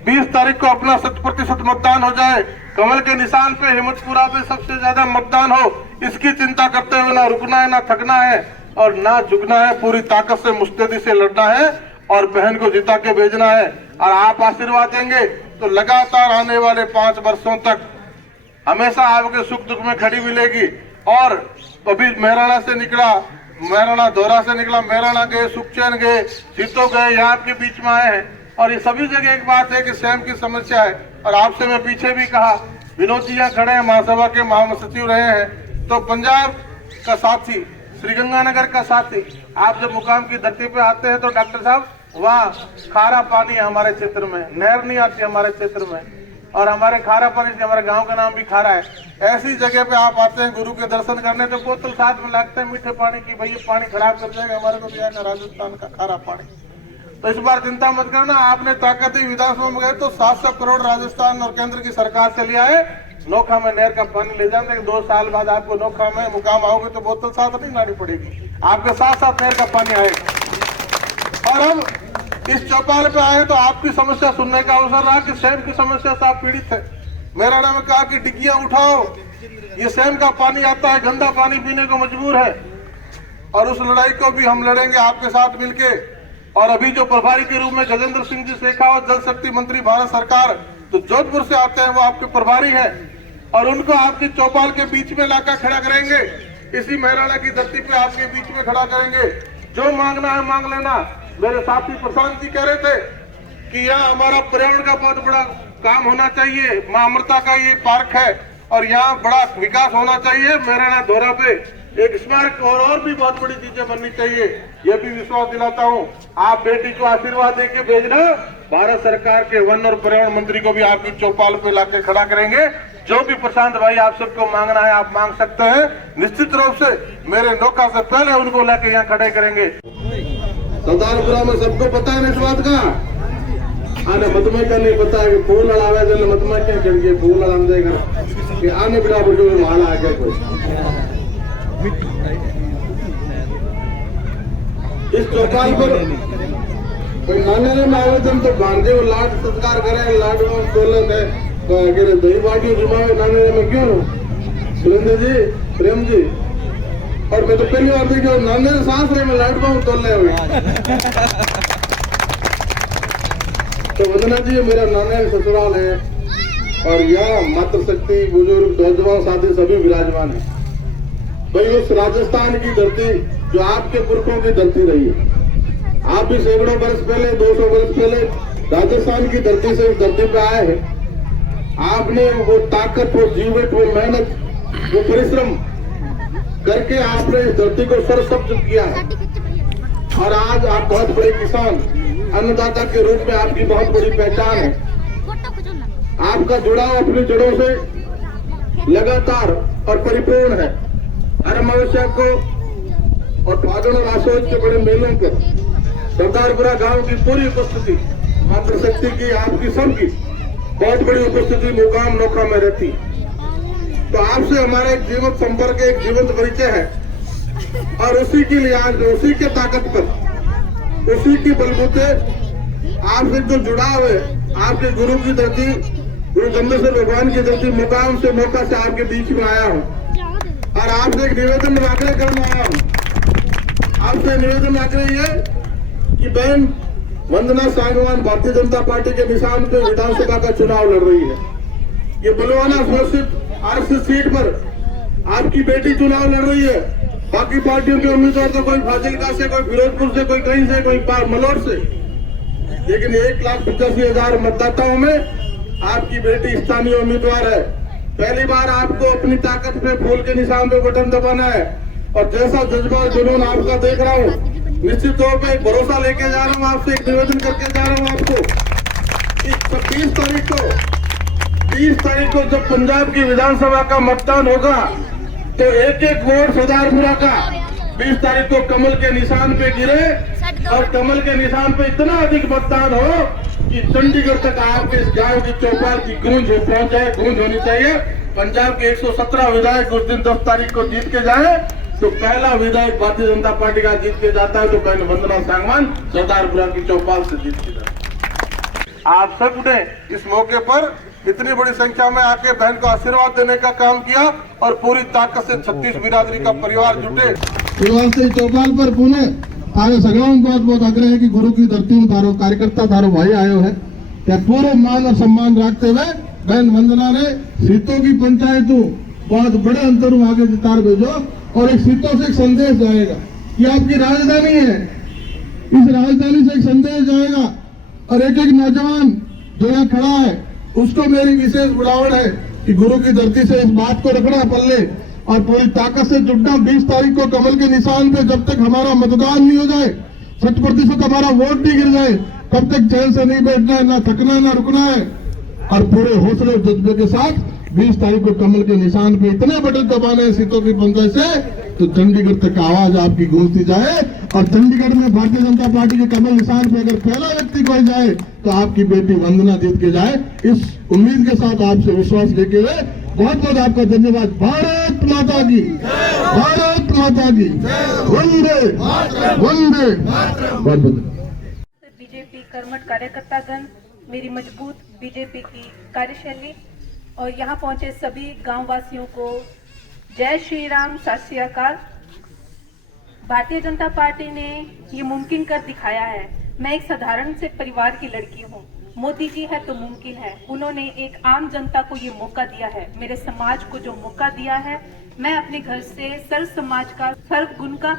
20 तारीख को अपना 100% मतदान हो जाए। कमल के निशान पे हिम्मतपुरा पे सबसे ज्यादा मतदान हो, इसकी चिंता करते हुए ना रुकना है, ना थकना है और ना झुकना है। पूरी ताकत से मुस्तैदी से लड़ना है और बहन को जिता के भेजना है। और आप आशीर्वाद देंगे तो लगातार आने वाले 5 वर्षों तक हमेशा आपके सुख दुख में खड़ी मिलेगी। और अभी मेहराना से निकला, मेहराना दौरा से निकला, मेहराना गए, सुखचैन गए, सीतो गए, यहाँ आपके बीच में आए हैं। और ये सभी जगह एक बात है कि स्वयं की समस्या है। और आपसे मैं पीछे भी कहा, विनोद जी यहाँ खड़े हैं, महासभा के महासचिव रहे हैं, तो पंजाब का साथी, श्रीगंगानगर का साथी, आप जब मुकाम की धरती पे आते हैं तो डॉक्टर साहब वहाँ खारा पानी है हमारे क्षेत्र में, नहर नहीं आती हमारे क्षेत्र में और हमारे खारा पानी से हमारे गांव का नाम भी खारा है। ऐसी जगह पे आप आते हैं गुरु के दर्शन करने तो बोतल साथ में लगते हैं मीठे पानी की, भैया पानी खराब कर जाएगा, हमारे को दिया का राजस्थान का खारा पानी। तो इस बार चिंता मत करना, आपने ताकत ही विधानसभा में गए तो 700 करोड़ राजस्थान और केंद्र की सरकार से लिया है। नोखा में नहर का पानी ले जाते हैं, 2 साल बाद आपको नोखा में मुकाम आओगे तो बोतल साथ नहीं लानी पड़ेगी, आपके साथ साथ नहर का पानी आएगा। और अब इस चौपाल पे आए तो आपकी समस्या सुनने का अवसर रहा कि स्वयं की समस्या से आप पीड़ित है। मेहराना में कहा कि डिग्गियां उठाओ, ये स्वयं का पानी आता है, गंदा पानी पीने को मजबूर है और उस लड़ाई को भी हम लड़ेंगे आपके साथ मिलके। और अभी जो प्रभारी के रूप में गजेंद्र सिंह जी शेखावत, जल शक्ति मंत्री भारत सरकार, तो जोधपुर से आते हैं, वो आपके प्रभारी है और उनको आपकी चौपाल के बीच में लाकर खड़ा करेंगे। इसी मेहराना की धरती पे आपके बीच में खड़ा करेंगे। जो मांगना है मांग लेना। मेरे साथी प्रशांत जी कह रहे थे कि यहाँ हमारा पर्यावरण का बहुत बड़ा काम होना चाहिए, मां अमृता का ये पार्क है और यहाँ बड़ा विकास होना चाहिए। मेहराना दौरा पे एक स्मारक और भी बहुत बड़ी चीजें बननी चाहिए, ये भी विश्वास दिलाता हूँ। आप बेटी को आशीर्वाद देके भेजना, भारत सरकार के वन और पर्यावरण मंत्री को भी आपकी चौपाल पे लाके खड़ा करेंगे। जो भी प्रशांत भाई आप सबको मांगना है आप मांग सकते हैं। निश्चित रूप से मेरे नौका से पहले उनको लाके यहाँ खड़े करेंगे। सरदारपुरा में सबको पता है इस बात का, आने मतमा का नहीं पता है कि फूल लड़ावे जन मतमा क्या करेंगे, फूल लड़ा देगा कि आने बिना बुझो वहां आ गया कोई। इस चौपाल पर कोई नाने में आवेदन तो भांजे वो लाड सत्कार करे, लाड में बोले थे तो दही बाटी जुमावे नाने में क्यों सुरेंद्र जी, प्रेम जी। और मैं तो पहली बार देखा नाने सांस रहे में लाड बाऊ तोलने हुए। तो वंदना जी मेरा नाने ससुराल है और यहाँ मातृशक्ति, बुजुर्ग, नौजवान साथी सभी विराजमान है। भाई उस राजस्थान की धरती जो आपके पुरखों की धरती रही है, आप भी सैकड़ों वर्ष पहले, 200 वर्ष पहले राजस्थान की धरती से उस धरती पे आए हैं। आपने वो ताकत, वो जीवट, वो मेहनत, वो परिश्रम करके आपने इस धरती को सरसब्ज किया है और आज आप बहुत बड़े किसान, अन्नदाता के रूप में आपकी बहुत बड़ी पहचान है। आपका जुड़ाव अपनी जड़ों से लगातार और परिपूर्ण है। हर अमावस्या को और फागुन और आशोज के बड़े मेलों पर सरदारपुरा गांव की पूरी उपस्थिति, मातृशक्ति की, आपकी सबकी बहुत बड़ी उपस्थिति मुकाम नौका में रहती। तो आपसे हमारा एक जीवंत संपर्क, एक जीवंत परिचय है और उसी की लिहाज, उसी के ताकत पर, उसी की बलबूते आपसे जो जुड़ाव है, आपके गुरु की धरती गुरु जम्बेश्वर भगवान की धरती मुकाम से मौका से आपके बीच में आया हूँ और आपसे एक निवेदन आग्रह करना आया हूँ। आपसे निवेदन आग्रह ये कि बहन वंदना सांगवान भारतीय जनता पार्टी के निशान पे विधानसभा का चुनाव लड़ रही है। ये बलवाना घोषित आरक्षित सीट पर आपकी बेटी चुनाव लड़ रही है। बाकी पार्टियों के उम्मीदवार तो कोई फाजिलका से, कोई फिरोजपुर से, कोई कहीं से, कोई मलोट से, लेकिन 1,85,000 मतदाताओं में आपकी बेटी स्थानीय उम्मीदवार है। पहली बार आपको अपनी ताकत पे फूल के निशान पे बटन दबाना है और जैसा जज्बा और जुनून आपका देख रहा हूँ, निश्चित तौर पे एक भरोसा लेके जा रहा हूँ, आपसे एक निवेदन करके जा रहा हूँ आपको कि 20 तारीख को जब पंजाब की विधानसभा का मतदान होगा तो एक एक वोट सरदारपुरा का 20 तारीख को कमल के निशान पे गिरे और कमल के निशान पे इतना अधिक मतदान हो कि चंडीगढ़ तक आपके इस गांव की चौपाल की गूंज पहुंच जाए। गूंज होनी चाहिए। पंजाब के 117 विधायक उस दिन 10 तारीख को जीत के जाए तो पहला विधायक भारतीय जनता पार्टी का जीत के जाता है तो बहन वंदना सांगवान सरदारपुरा की चौपाल से जीत के जाए। आप सब ने इस मौके पर इतनी बड़ी संख्या में आके बहन को आशीर्वाद देने का काम किया और पूरी ताकत से 36 बिरादरी का परिवार जुटे। चौपाल पर पुणे तारे सगळों बहुत बहुत आग्रह है कि गुरु की धरती में तारो कार्यकर्ता तारो भाई आयो है क्या पूरे मान और सम्मान रखते हुए बहन वंदना ने सीटों की पंचायतों बहुत बड़े अंतर आगे जितार भेजो और एक सीटों से एक संदेश जाएगा कि आपकी राजधानी है। इस राजधानी से एक संदेश जाएगा और एक एक नौजवान जो यहाँ खड़ा है उसको मेरी विशेष बुलावट है कि गुरु की धरती से इस बात को रखना पल्ले और पूरी ताकत से जुटना। 20 तारीख को कमल के निशान पे जब तक हमारा मतदान नहीं हो जाए, 60% हमारा वोट नहीं गिर जाए, तब तक चैन से नहीं बैठना है, ना थकना है, ना रुकना है और पूरे हौसले और जज्बे के साथ 20 तारीख को कमल के निशान पे इतने बटन दबाने हैं सीटों की पंचायत से तो चंडीगढ़ तक आवाज आपकी गूंजती जाए और चंडीगढ़ में भारतीय जनता पार्टी के कमल निशान पे अगर पहला व्यक्ति कोई जाए तो आपकी बेटी वंदना जीत के जाए। इस उम्मीद के साथ आपसे विश्वास लेके हुए बहुत बहुत आपका धन्यवाद। भारत माता की, भारत माता की, वंदे वंदे। बहुत बहुत बीजेपी कर्मठ कार्यकर्तागण, मेरी मजबूत बीजेपी की कार्यशैली और यहाँ पहुंचे सभी गांव वासियों को जय श्री राम, सत श्री अकाल। भारतीय जनता पार्टी ने ये मुमकिन कर दिखाया है। मैं एक साधारण से परिवार की लड़की हूँ। मोदी जी है तो मुमकिन है। उन्होंने एक आम जनता को ये मौका दिया है, मेरे समाज को जो मौका दिया है। मैं अपने घर से सर्व समाज का, सर्व गुण का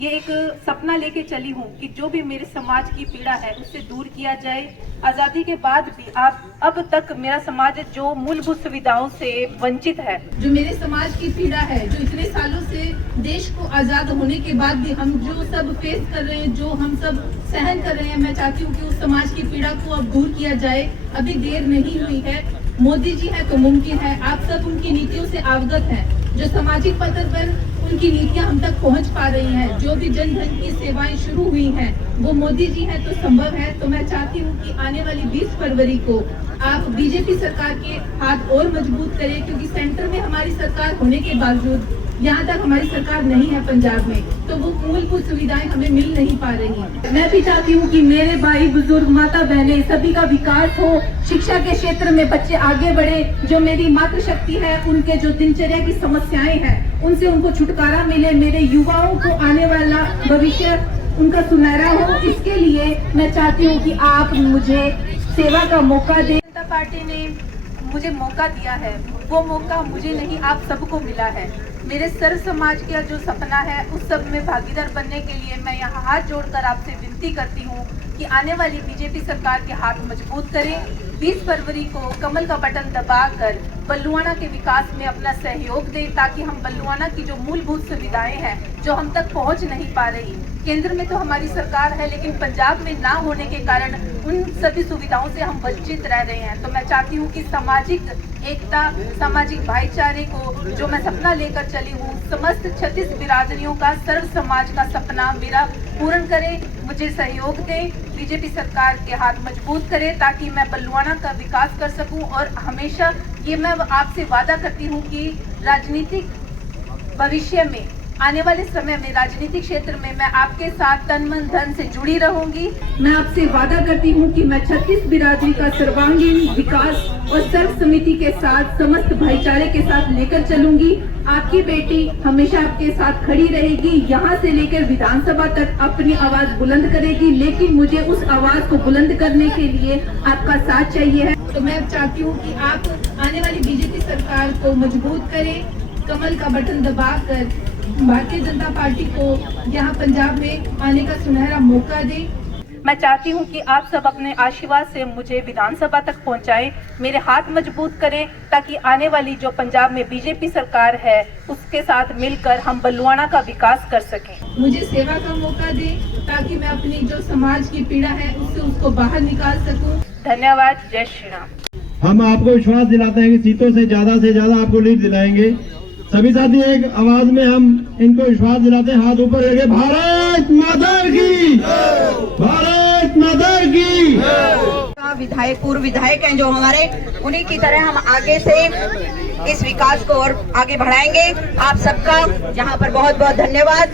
ये एक सपना लेके चली हूँ कि जो भी मेरे समाज की पीड़ा है उससे दूर किया जाए। आजादी के बाद भी अब तक मेरा समाज जो मूलभूत सुविधाओं से वंचित है, जो मेरे समाज की पीड़ा है, जो इतने सालों से देश को आजाद होने के बाद भी हम जो सब फेस कर रहे हैं, जो हम सब सहन कर रहे हैं, मैं चाहती हूँ कि उस समाज की पीड़ा को अब दूर किया जाए। अभी देर नहीं हुई है। मोदी जी है तो मुमकिन है। आप सब उनकी नीतियों से अवगत हैं। जो सामाजिक पद्धति पर उनकी नीतियां हम तक पहुंच पा रही हैं, जो भी जन धन की सेवाएं शुरू हुई हैं, वो मोदी जी हैं तो संभव है। तो मैं चाहती हूं कि आने वाली 20 फरवरी को आप बीजेपी सरकार के हाथ और मजबूत करें, क्योंकि सेंटर में हमारी सरकार होने के बावजूद यहाँ तक हमारी सरकार नहीं है पंजाब में, तो वो मूलभूत सुविधाएं हमें मिल नहीं पा रही हैं। मैं भी चाहती हूँ कि मेरे भाई बुजुर्ग, माता बहनें सभी का विकास हो, शिक्षा के क्षेत्र में बच्चे आगे बढ़े। जो मेरी मातृशक्ति है, उनके जो दिनचर्या की समस्याएं हैं उनसे उनको छुटकारा मिले। मेरे युवाओं को आने वाला भविष्य उनका सुनहरा हो। इसके लिए मैं चाहती हूँ कि आप मुझे सेवा का मौका दें। जनता पार्टी ने मुझे मौका दिया है, वो मौका मुझे नहीं आप सबको मिला है। मेरे सर्व समाज का जो सपना है उस सब में भागीदार बनने के लिए मैं यहाँ हाथ जोड़कर आपसे विनती करती हूँ कि आने वाली बीजेपी सरकार के हाथ मजबूत करें। 20 फरवरी को कमल का बटन दबाकर बल्लुआना के विकास में अपना सहयोग दें, ताकि हम बल्लुआना की जो मूलभूत सुविधाएं हैं जो हम तक पहुंच नहीं पा रही, केंद्र में तो हमारी सरकार है लेकिन पंजाब में ना होने के कारण उन सभी सुविधाओं से हम वंचित रह रहे हैं। तो मैं चाहती हूँ कि सामाजिक एकता, सामाजिक भाईचारे को जो मैं सपना लेकर चली हूँ, समस्त 36 बिरादरियों का, सर्व समाज का सपना मेरा पूर्ण करें, मुझे सहयोग दें, बीजेपी सरकार के हाथ मजबूत करें ताकि मैं बल्लुआना का विकास कर सकूं। और हमेशा ये मैं आपसे वादा करती हूँ कि राजनीतिक भविष्य में आने वाले समय में राजनीतिक क्षेत्र में मैं आपके साथ तन मन धन से जुड़ी रहूंगी। मैं आपसे वादा करती हूं कि मैं 36 बिरादरी का सर्वांगीण विकास और सर्व समिति के साथ समस्त भाईचारे के साथ लेकर चलूंगी। आपकी बेटी हमेशा आपके साथ खड़ी रहेगी, यहाँ से लेकर विधानसभा तक अपनी आवाज बुलंद करेगी, लेकिन मुझे उस आवाज को बुलंद करने के लिए आपका साथ चाहिए है। तो मैं चाहती हूँ कि आप आने वाली बीजेपी सरकार को मजबूत करें, कमल का बटन दबाकर भारतीय जनता पार्टी को यहाँ पंजाब में आने का सुनहरा मौका दें। मैं चाहती हूँ कि आप सब अपने आशीर्वाद से मुझे विधानसभा तक पहुँचाएं, मेरे हाथ मजबूत करें, ताकि आने वाली जो पंजाब में बीजेपी सरकार है उसके साथ मिलकर हम बलुआना का विकास कर सकें। मुझे सेवा का मौका दें ताकि मैं अपनी जो समाज की पीड़ा है उसको बाहर निकाल सकूं। धन्यवाद। जय श्री राम। हम आपको विश्वास दिलाते हैं कि सीटों से ज्यादा आपको लीड दिलाएंगे। सभी साथी एक आवाज में हम इनको विश्वास दिलाते हैं, हाथ ऊपर करके, भारत माता की, भारत माता की। विधायक पूर्व विधायक हैं जो हमारे, उन्हीं की तरह हम आगे से इस विकास को और आगे बढ़ाएंगे। आप सबका यहाँ पर बहुत बहुत धन्यवाद।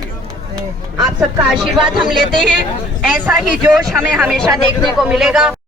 आप सबका आशीर्वाद हम लेते हैं, ऐसा ही जोश हमें हमेशा देखने को मिलेगा।